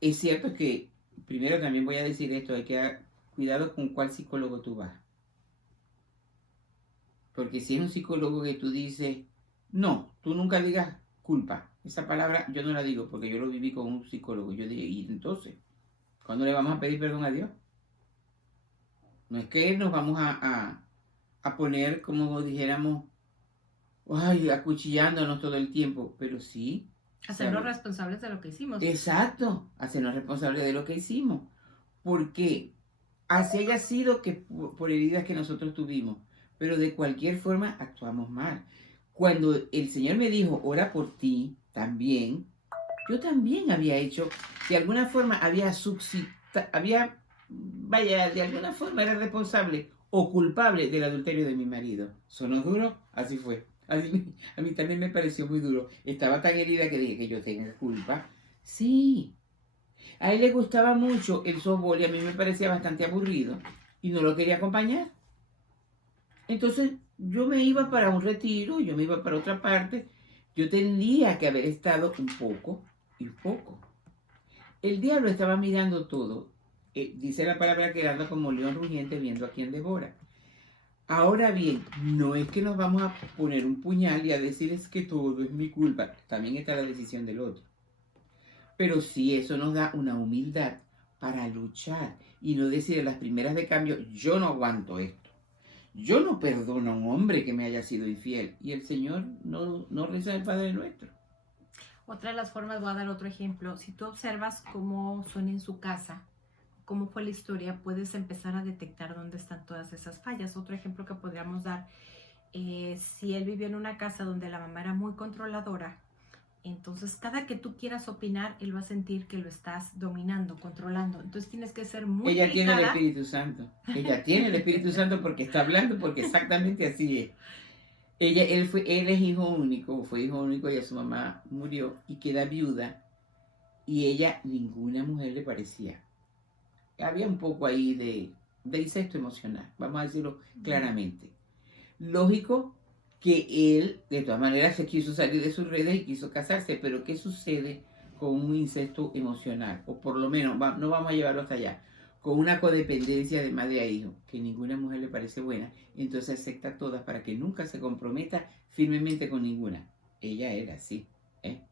es cierto que, primero también voy a decir esto, hay que cuidado con cuál psicólogo tú vas. Porque si es un psicólogo que tú dices, no, tú nunca digas culpa. Esa palabra yo no la digo porque yo lo viví con un psicólogo. Yo dije, y entonces, ¿cuándo le vamos a pedir perdón a Dios? No es que nos vamos a poner, como dijéramos, ay, acuchillándonos todo el tiempo, pero sí. Hacernos responsables de lo que hicimos. Exacto, hacernos responsables de lo que hicimos. Porque así haya sido que por heridas que nosotros tuvimos, pero de cualquier forma actuamos mal. Cuando el Señor me dijo, ora por ti, también, yo también había hecho, de alguna forma vaya, de alguna forma era responsable o culpable del adulterio de mi marido. ¿Sonó duro? Así fue. A mí también me pareció muy duro. Estaba tan herida que dije que yo tenga culpa. Sí. A él le gustaba mucho el softball y a mí me parecía bastante aburrido y no lo quería acompañar. Entonces yo me iba para un retiro, yo me iba para otra parte. Yo tendría que haber estado un poco y un poco. El diablo estaba mirando todo. Dice la palabra que anda como león rugiente viendo a quien devora. Ahora bien, no es que nos vamos a poner un puñal y a decir es que todo es mi culpa. También está la decisión del otro. Pero sí, eso nos da una humildad para luchar y no decir en las primeras de cambio, yo no aguanto esto. Yo no perdono a un hombre que me haya sido infiel. Y el Señor no reza el Padre Nuestro. Otra de las formas, voy a dar otro ejemplo. Si tú observas cómo son en su casa, cómo fue la historia, puedes empezar a detectar dónde están todas esas fallas. Otro ejemplo que podríamos dar, si él vivió en una casa donde la mamá era muy controladora, entonces cada que tú quieras opinar, él va a sentir que lo estás dominando, controlando. Entonces tienes que ser muy Ella tiene el delicada. Espíritu Santo. Ella tiene el Espíritu Santo porque está hablando, porque exactamente así es. Él es hijo único, fue hijo único y su mamá murió y queda viuda. Y ella, ninguna mujer le parecía. Había un poco ahí de incesto emocional, vamos a decirlo claramente. Lógico que él, de todas maneras, se quiso salir de sus redes y quiso casarse, pero ¿qué sucede con un incesto emocional? O por lo menos, no vamos a llevarlo hasta allá, con una codependencia de madre a hijo, que ninguna mujer le parece buena, entonces acepta a todas para que nunca se comprometa firmemente con ninguna. Ella era así, ¿eh?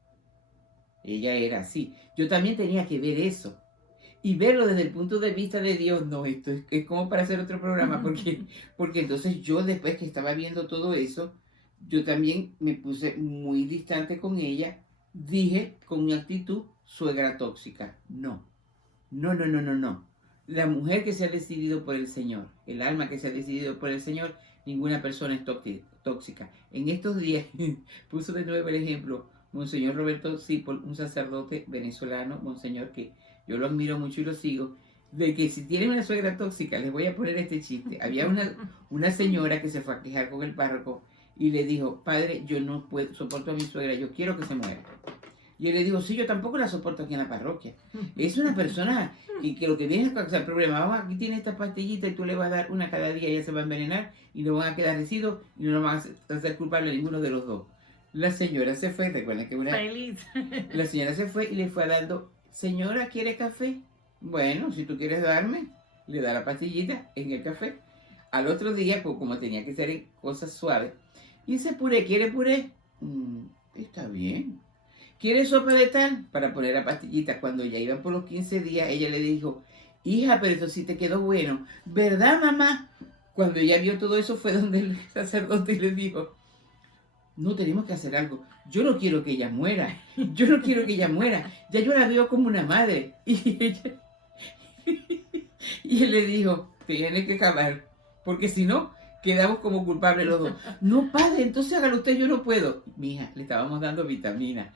Ella era así. Yo también tenía que ver eso. Y verlo desde el punto de vista de Dios, no, esto es como para hacer otro programa, porque entonces yo después que estaba viendo todo eso, yo también me puse muy distante con ella, dije con mi actitud, suegra tóxica. No, no, no, no, no, no. La mujer que se ha decidido por el Señor, el alma que se ha decidido por el Señor, ninguna persona es tóxica. En estos días puso de nuevo el ejemplo, Monseñor Roberto Cipol, un sacerdote venezolano, Monseñor que yo lo admiro mucho y lo sigo, de que si tienen una suegra tóxica, les voy a poner este chiste. Había una señora que se fue a quejar con el párroco y le dijo, padre, yo no soporto a mi suegra, yo quiero que se muera. Y él le dijo, sí, yo tampoco la soporto aquí en la parroquia. Es una persona que lo que viene es causar problemas. Vamos, aquí tiene esta pastillita y tú le vas a dar una cada día y ella se va a envenenar y no van a quedar residuos y no van a ser culpable ninguno de los dos. La señora se fue, recuerden que Feliz. La señora se fue y le fue dando, señora, ¿quiere café? Bueno, si tú quieres darme, le da la pastillita en el café. Al otro día, pues, como tenía que ser en cosas suaves, hice puré, ¿quiere puré? Está bien. ¿Quiere sopa de tal? Para poner la pastillita. Cuando ya iban por los 15 días, ella le dijo, hija, pero eso sí te quedó bueno. ¿Verdad, mamá? Cuando ella vio todo eso fue donde el sacerdote le dijo, no, tenemos que hacer algo. Yo no quiero que ella muera. Yo no quiero que ella muera. Ya yo la veo como una madre. Y él le dijo, tienes que acabar. Porque si no, quedamos como culpables los dos. No, padre, entonces hágalo usted, yo no puedo. Mija, le estábamos dando vitamina.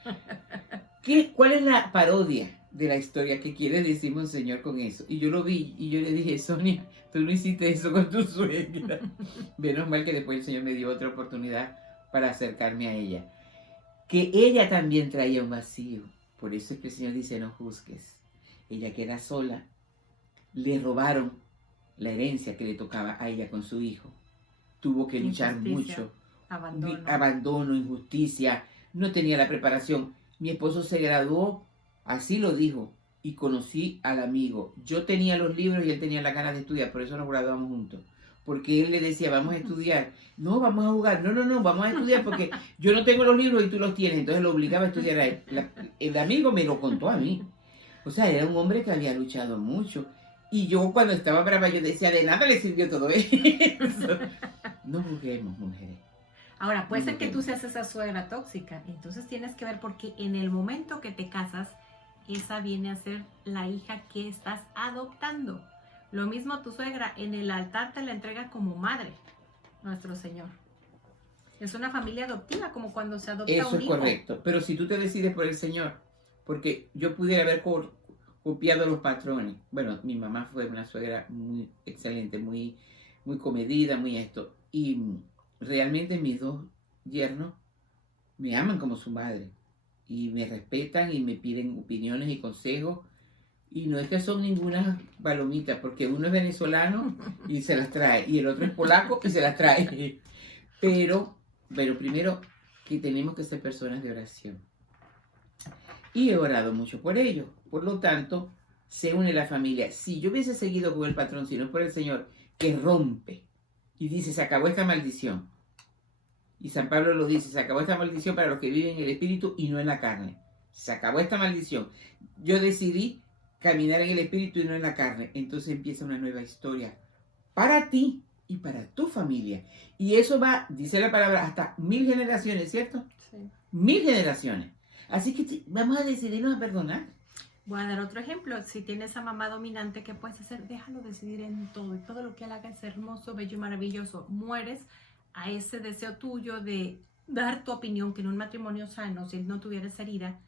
¿Cuál es la parodia de la historia que quiere decir Monseñor con eso? Y yo lo vi y yo le dije, Sonia, tú no hiciste eso con tu suegra. Menos mal que después el Señor me dio otra oportunidad para acercarme a ella. Que ella también traía un vacío. Por eso es que el Señor dice, no juzgues. Ella queda sola le robaron la herencia que le tocaba a ella con su hijo. Tuvo que luchar mucho. Abandono, injusticia, no tenía la preparación. Mi esposo se graduó, así lo dijo, y conocí al amigo. Yo tenía los libros y él tenía la ganas de estudiar, por eso nos graduamos juntos. Porque él le decía, vamos a estudiar. No, vamos a jugar. No, vamos a estudiar porque yo no tengo los libros y tú los tienes. Entonces lo obligaba a estudiar a él. El amigo me lo contó a mí. O sea, era un hombre que había luchado mucho. Y yo cuando estaba brava, yo decía, de nada le sirvió todo eso. No juzguemos, mujeres. Ahora, puede ser que tú seas esa suegra tóxica. Entonces tienes que ver porque en el momento que te casas, esa viene a ser la hija que estás adoptando. Lo mismo tu suegra, en el altar te la entrega como madre, nuestro Señor. Es una familia adoptiva, como cuando se adopta un hijo. Eso es correcto, pero si tú te decides por el Señor, porque yo pudiera haber copiado los patrones. Bueno, mi mamá fue una suegra muy excelente, muy comedida, muy esto. Y realmente mis dos yernos me aman como su madre. Y me respetan y me piden opiniones y consejos. Y no es que son ninguna palomita, porque uno es venezolano y se las trae, y el otro es polaco y se las trae. Pero primero que tenemos que ser personas de oración. Y he orado mucho por ellos. Por lo tanto, se une la familia. Si yo hubiese seguido con el patrón, si no es por el Señor, que rompe y dice, se acabó esta maldición. Y San Pablo lo dice, se acabó esta maldición para los que viven en el espíritu y no en la carne. Se acabó esta maldición. Yo decidí caminar en el espíritu y no en la carne. Entonces empieza una nueva historia para ti y para tu familia. Y eso va, dice la palabra, hasta 1000 generaciones, ¿cierto? Sí. 1000 generaciones. Así que vamos a decidirnos a perdonar. Voy a dar otro ejemplo. Si tienes a mamá dominante, ¿qué puedes hacer? Déjalo decidir en todo. Y todo lo que él haga es hermoso, bello y maravilloso. Mueres a ese deseo tuyo de dar tu opinión, que en un matrimonio sano, si él no tuviera esa herida,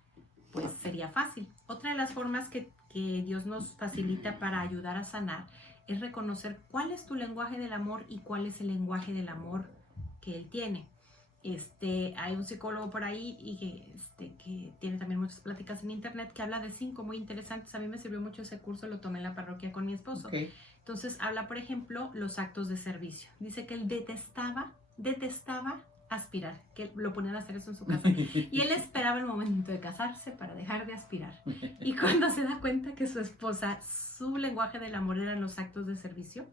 pues sería fácil. Otra de las formas que Dios nos facilita para ayudar a sanar es reconocer cuál es tu lenguaje del amor y cuál es el lenguaje del amor que él tiene. Hay un psicólogo por ahí y que tiene también muchas pláticas en internet que habla de 5 muy interesantes. A mí me sirvió mucho ese curso, lo tomé en la parroquia con mi esposo. Okay. Entonces habla, por ejemplo, los actos de servicio. Dice que él detestaba aspirar, que lo ponían a hacer eso en su casa. Y él esperaba el momento de casarse para dejar de aspirar. Y cuando se da cuenta que su esposa, su lenguaje del amor eran los actos de servicio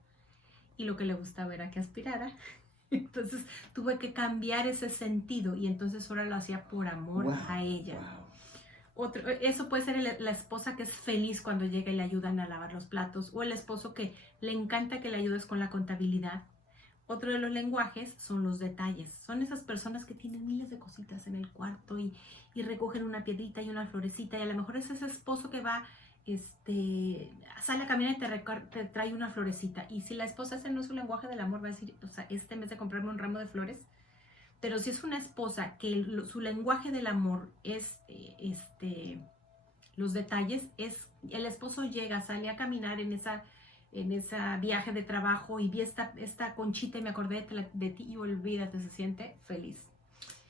y lo que le gustaba era que aspirara, entonces tuve que cambiar ese sentido y entonces ahora lo hacía por amor a ella. Eso puede ser la esposa que es feliz cuando llega y le ayudan a lavar los platos, o el esposo que le encanta que le ayudes con la contabilidad. Otro de los lenguajes son los detalles. Son esas personas que tienen miles de cositas en el cuarto y recogen una piedrita y una florecita, y a lo mejor es ese esposo que va, sale a caminar y te trae una florecita. Y si la esposa ese no es su lenguaje del amor, va a decir, o sea, en vez de comprarme un ramo de flores. Pero si es una esposa que su lenguaje del amor es los detalles, el esposo llega, sale a caminar en ese viaje de trabajo y vi esta conchita y me acordé de ti y olvídate, se siente feliz.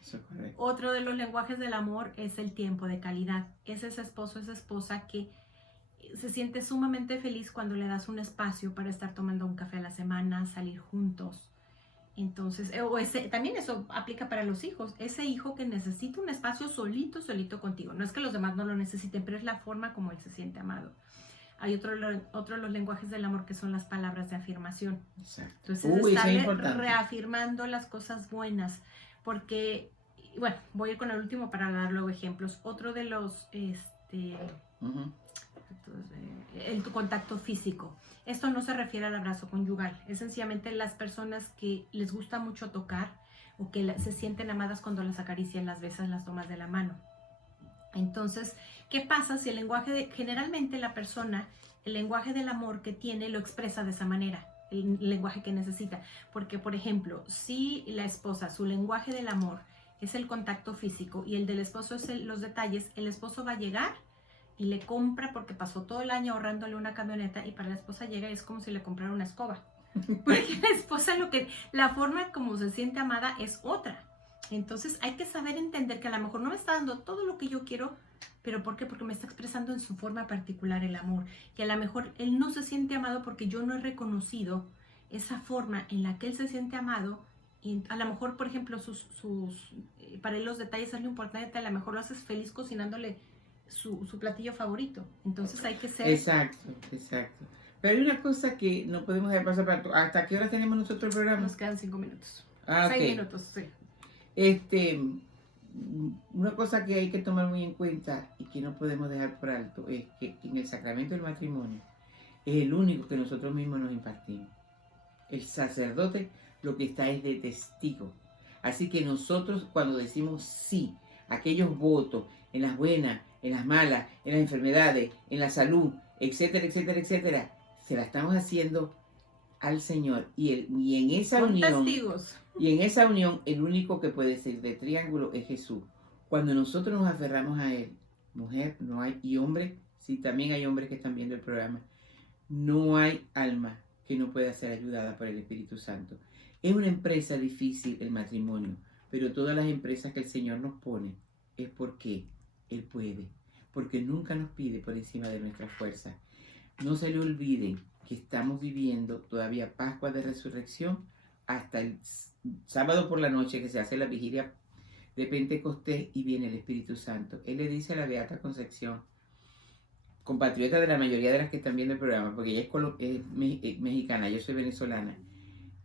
Eso es correcto. Otro de los lenguajes del amor es el tiempo de calidad. Es ese esposo, esa esposa que se siente sumamente feliz cuando le das un espacio para estar tomando un café a la semana, salir juntos. Entonces, también eso aplica para los hijos. Ese hijo que necesita un espacio solito contigo. No es que los demás no lo necesiten, pero es la forma como él se siente amado. Hay otro de los lenguajes del amor que son las palabras de afirmación. Exacto. Entonces, estarle reafirmando las cosas buenas. Porque, bueno, voy a ir con el último para dar luego ejemplos. Otro de los, el contacto físico. Esto no se refiere al abrazo conyugal. Es sencillamente las personas que les gusta mucho tocar o que se sienten amadas cuando las acarician, las besan, las tomas de la mano. Entonces, ¿qué pasa si generalmente la persona, el lenguaje del amor que tiene lo expresa de esa manera, el lenguaje que necesita? Porque, por ejemplo, si la esposa, su lenguaje del amor es el contacto físico y el del esposo es los detalles, el esposo va a llegar y le compra porque pasó todo el año ahorrándole una camioneta, y para la esposa llega y es como si le comprara una escoba. Porque la esposa la forma como se siente amada es otra. Entonces hay que saber entender que a lo mejor no me está dando todo lo que yo quiero, ¿Pero por qué? Porque me está expresando en su forma particular el amor. Y a lo mejor él no se siente amado porque yo no he reconocido esa forma en la que él se siente amado. Y a lo mejor, por ejemplo, para él los detalles es lo importante. A lo mejor lo haces feliz cocinándole su platillo favorito. Entonces hay que ser... Exacto, exacto. Pero hay una cosa que no podemos dejar pasar ¿Hasta qué hora tenemos nosotros el programa? Nos quedan 5 minutos. Ah, 6 ok. minutos, sí. Una cosa que hay que tomar muy en cuenta y que no podemos dejar por alto es que en el sacramento del matrimonio es el único que nosotros mismos nos impartimos. El sacerdote lo que está es de testigo. Así que nosotros cuando decimos sí a aquellos votos en las buenas, en las malas, en las enfermedades, en la salud, etcétera, etcétera, etcétera, se la estamos haciendo al Señor. Y en esa Con unión, testigos. y en esa unión el único que puede ser de triángulo es Jesús. Cuando nosotros nos aferramos a Él, mujer no hay, y hombre, sí, también hay hombres que están viendo el programa, no hay alma que no pueda ser ayudada por el Espíritu Santo. Es una empresa difícil el matrimonio, pero todas las empresas que el Señor nos pone es porque Él puede, porque nunca nos pide por encima de nuestras fuerzas. No se le olviden que estamos viviendo todavía Pascua de Resurrección hasta el sábado por la noche que se hace la vigilia de Pentecostés y viene el Espíritu Santo. Él le dice a la Beata Concepción, compatriota de la mayoría de las que están viendo el programa, porque ella es mexicana, yo soy venezolana,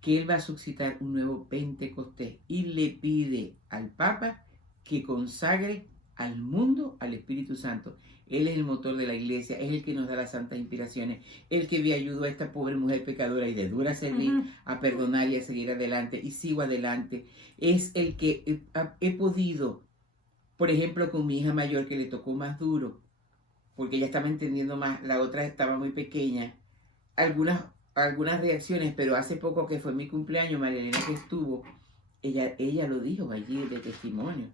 que él va a suscitar un nuevo Pentecostés y le pide al Papa que consagre al mundo al Espíritu Santo. Él es el motor de la iglesia, es el que nos da las santas inspiraciones, el que me ayudó a esta pobre mujer pecadora y de dura servir a perdonar y a seguir adelante, y sigo adelante. Es el que he podido, por ejemplo, con mi hija mayor que le tocó más duro, porque ella estaba entendiendo más, la otra estaba muy pequeña, algunas reacciones, pero hace poco que fue mi cumpleaños, María Elena que estuvo, ella lo dijo allí de testimonio.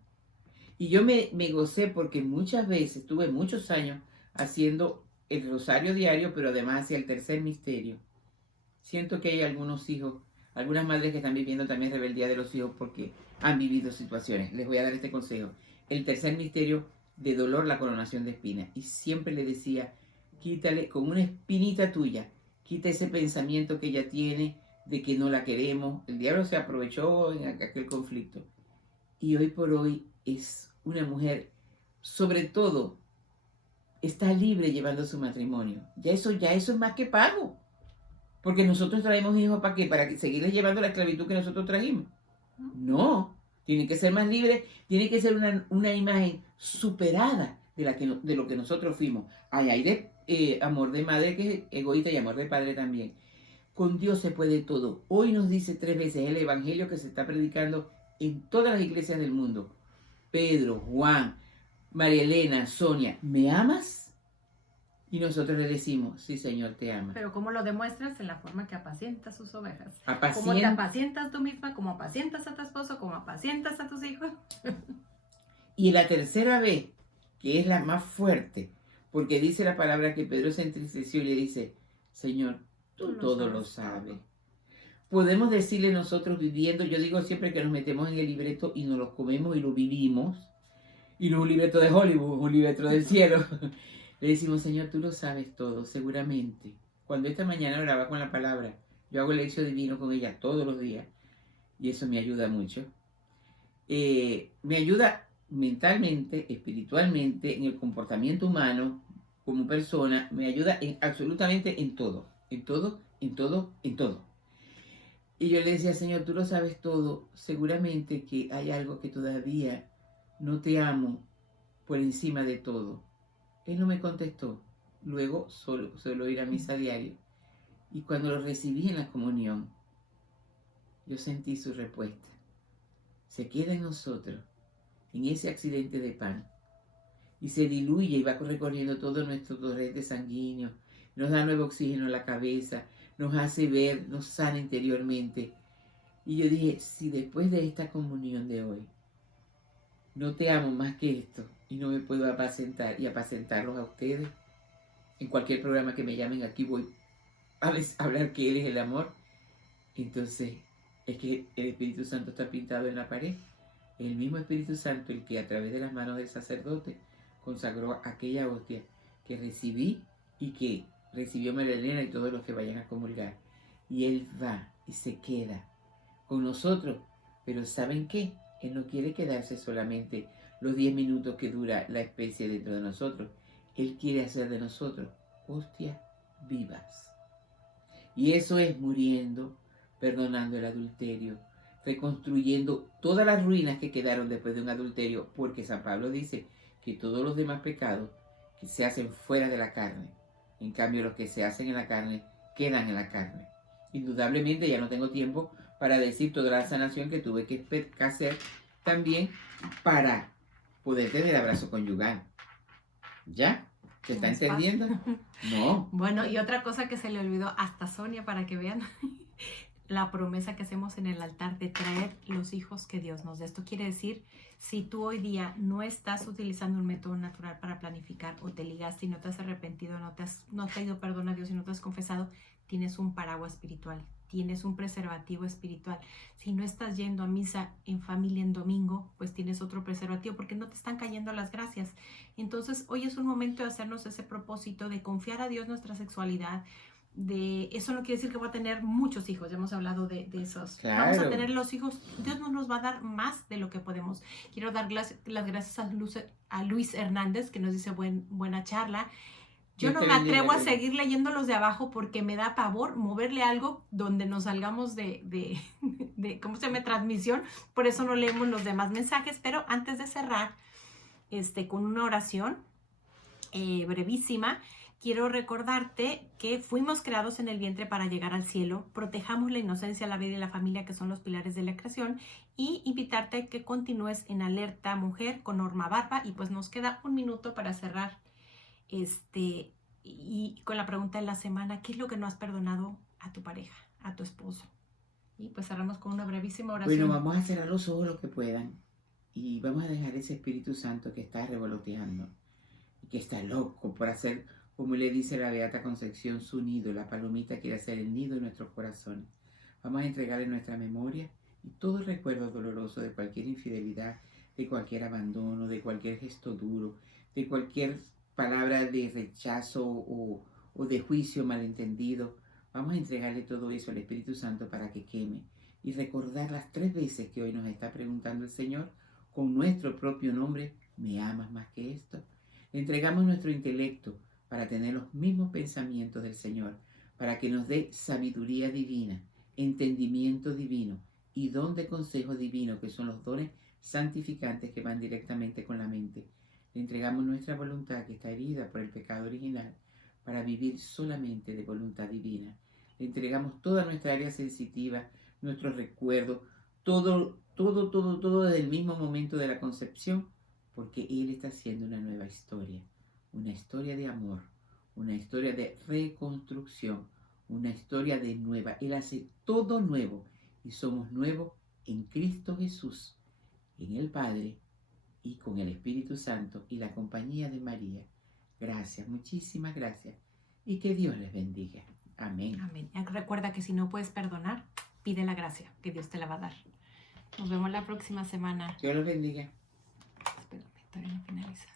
Y yo me gocé porque muchas veces, tuve muchos años haciendo el rosario diario, pero además hacía el tercer misterio. Siento que hay algunos hijos, algunas madres que están viviendo también rebeldía de los hijos porque han vivido situaciones. Les voy a dar este consejo. El tercer misterio de dolor, la coronación de espinas. Y siempre le decía, quítale con una espinita tuya, quita ese pensamiento que ella tiene de que no la queremos. El diablo se aprovechó en aquel conflicto. Y hoy por hoy es una mujer, sobre todo, está libre llevando su matrimonio. Ya eso es más que pago. Porque nosotros traemos hijos ¿para qué? Para seguirles llevando la esclavitud que nosotros trajimos. No, tiene que ser más libre, tiene que ser una imagen superada de lo que nosotros fuimos. Hay de amor de madre que es egoísta y amor de padre también. Con Dios se puede todo. Hoy nos dice 3 veces el evangelio que se está predicando en todas las iglesias del mundo. Pedro, Juan, María Elena, Sonia, ¿me amas? Y nosotros le decimos, sí, Señor, te ama. Pero ¿cómo lo demuestras? En la forma que apacientas sus ovejas. Apacien... Como te apacientas tú misma, como apacientas a tu esposo, como apacientas a tus hijos. Y la tercera vez, que es la más fuerte, porque dice la palabra que Pedro se entristeció y le dice, Señor, tú todo lo sabes. Podemos decirle nosotros viviendo, yo digo siempre que nos metemos en el libreto y nos lo comemos y lo vivimos, y no es un libreto de Hollywood, un libreto del cielo. Le decimos, Señor, tú lo sabes todo, seguramente. Cuando esta mañana oraba con la palabra, yo hago el lección divino con ella todos los días, y eso me ayuda mucho. Me ayuda mentalmente, espiritualmente, en el comportamiento humano, como persona, me ayuda absolutamente en todo, en todo, en todo, en todo. Y yo le decía, Señor, tú lo sabes todo, seguramente que hay algo que todavía no te amo por encima de todo. Él no me contestó. Luego suelo ir a misa diario. Y cuando lo recibí en la comunión, yo sentí su respuesta. Se queda en nosotros, en ese accidente de pan. Y se diluye y va recorriendo todo nuestro torrente sanguíneo. Nos da nuevo oxígeno a la cabeza. Nos hace ver, nos sana interiormente. Y yo dije, si después de esta comunión de hoy, no te amo más que esto, y no me puedo apacentar y apacentarlos a ustedes, en cualquier programa que me llamen aquí voy a hablar que Él es el amor. Entonces es que el Espíritu Santo está pintado en la pared. El mismo Espíritu Santo el que a través de las manos del sacerdote consagró aquella hostia que recibí y que recibió María Elena y todos los que vayan a comulgar. Y Él va y se queda con nosotros. Pero ¿saben qué? Él no quiere quedarse solamente los 10 minutos que dura la especie dentro de nosotros. Él quiere hacer de nosotros hostias vivas. Y eso es muriendo, perdonando el adulterio, reconstruyendo todas las ruinas que quedaron después de un adulterio, porque San Pablo dice que todos los demás pecados que se hacen fuera de la carne, en cambio los que se hacen en la carne, quedan en la carne. Indudablemente ya no tengo tiempo para decir toda la sanación que tuve que hacer también para poder tener abrazo conyugal. ¿Ya? ¿Se está entendiendo? No. Bueno, y otra cosa que se le olvidó hasta Sonia, para que vean, la promesa que hacemos en el altar de traer los hijos que Dios nos dé. Esto quiere decir, si tú hoy día no estás utilizando un método natural para planificar o te ligaste y no te has arrepentido, no te has pedido perdón a Dios y no te has confesado, tienes un paraguas espiritual, tienes un preservativo espiritual. Si no estás yendo a misa en familia en domingo, pues tienes otro preservativo porque no te están cayendo las gracias. Entonces, hoy es un momento de hacernos ese propósito de confiar a Dios nuestra sexualidad. Eso no quiere decir que voy a tener muchos hijos, ya hemos hablado de esos. Claro. Vamos a tener los hijos, Dios no nos va a dar más de lo que podemos. Quiero dar las gracias a Luis Hernández, que nos dice buena charla. Yo no me atrevo a seguir leyendo los de abajo porque me da pavor moverle algo donde nos salgamos de ¿cómo se llama? Transmisión. Por eso no leemos los demás mensajes. Pero antes de cerrar con una oración brevísima, quiero recordarte que fuimos creados en el vientre para llegar al cielo. Protejamos la inocencia, la vida y la familia, que son los pilares de la creación. Y invitarte a que continúes en Alerta Mujer con Norma Barba. Y pues nos queda un minuto para cerrar. Y con la pregunta de la semana, ¿qué es lo que no has perdonado a tu pareja, a tu esposo? Y pues cerramos con una brevísima oración. Bueno, vamos a cerrar los ojos lo que puedan y vamos a dejar ese Espíritu Santo que está revoloteando y que está loco por hacer, como le dice la Beata Concepción, su nido. La palomita quiere hacer el nido en nuestros corazones. Vamos a entregarle nuestra memoria y todo el recuerdo doloroso de cualquier infidelidad, de cualquier abandono, de cualquier gesto duro, de cualquier palabra de rechazo o de juicio malentendido. Vamos a entregarle todo eso al Espíritu Santo para que queme y recordar las 3 veces que hoy nos está preguntando el Señor con nuestro propio nombre: ¿me amas más que esto? Le entregamos nuestro intelecto para tener los mismos pensamientos del Señor, para que nos dé sabiduría divina, entendimiento divino y don de consejo divino, que son los dones santificantes que van directamente con la mente. Le entregamos nuestra voluntad, que está herida por el pecado original, para vivir solamente de voluntad divina. Le entregamos toda nuestra área sensitiva, nuestros recuerdos, todo desde el mismo momento de la concepción, porque Él está haciendo una nueva historia, una historia de amor, una historia de reconstrucción, una historia de nueva. Él hace todo nuevo y somos nuevos en Cristo Jesús, en el Padre, y con el Espíritu Santo y la compañía de María. Gracias, muchísimas gracias. Y que Dios les bendiga. Amén. Amén. Recuerda que si no puedes perdonar, pide la gracia, que Dios te la va a dar. Nos vemos la próxima semana. Dios los bendiga. Espérame, todavía no finaliza.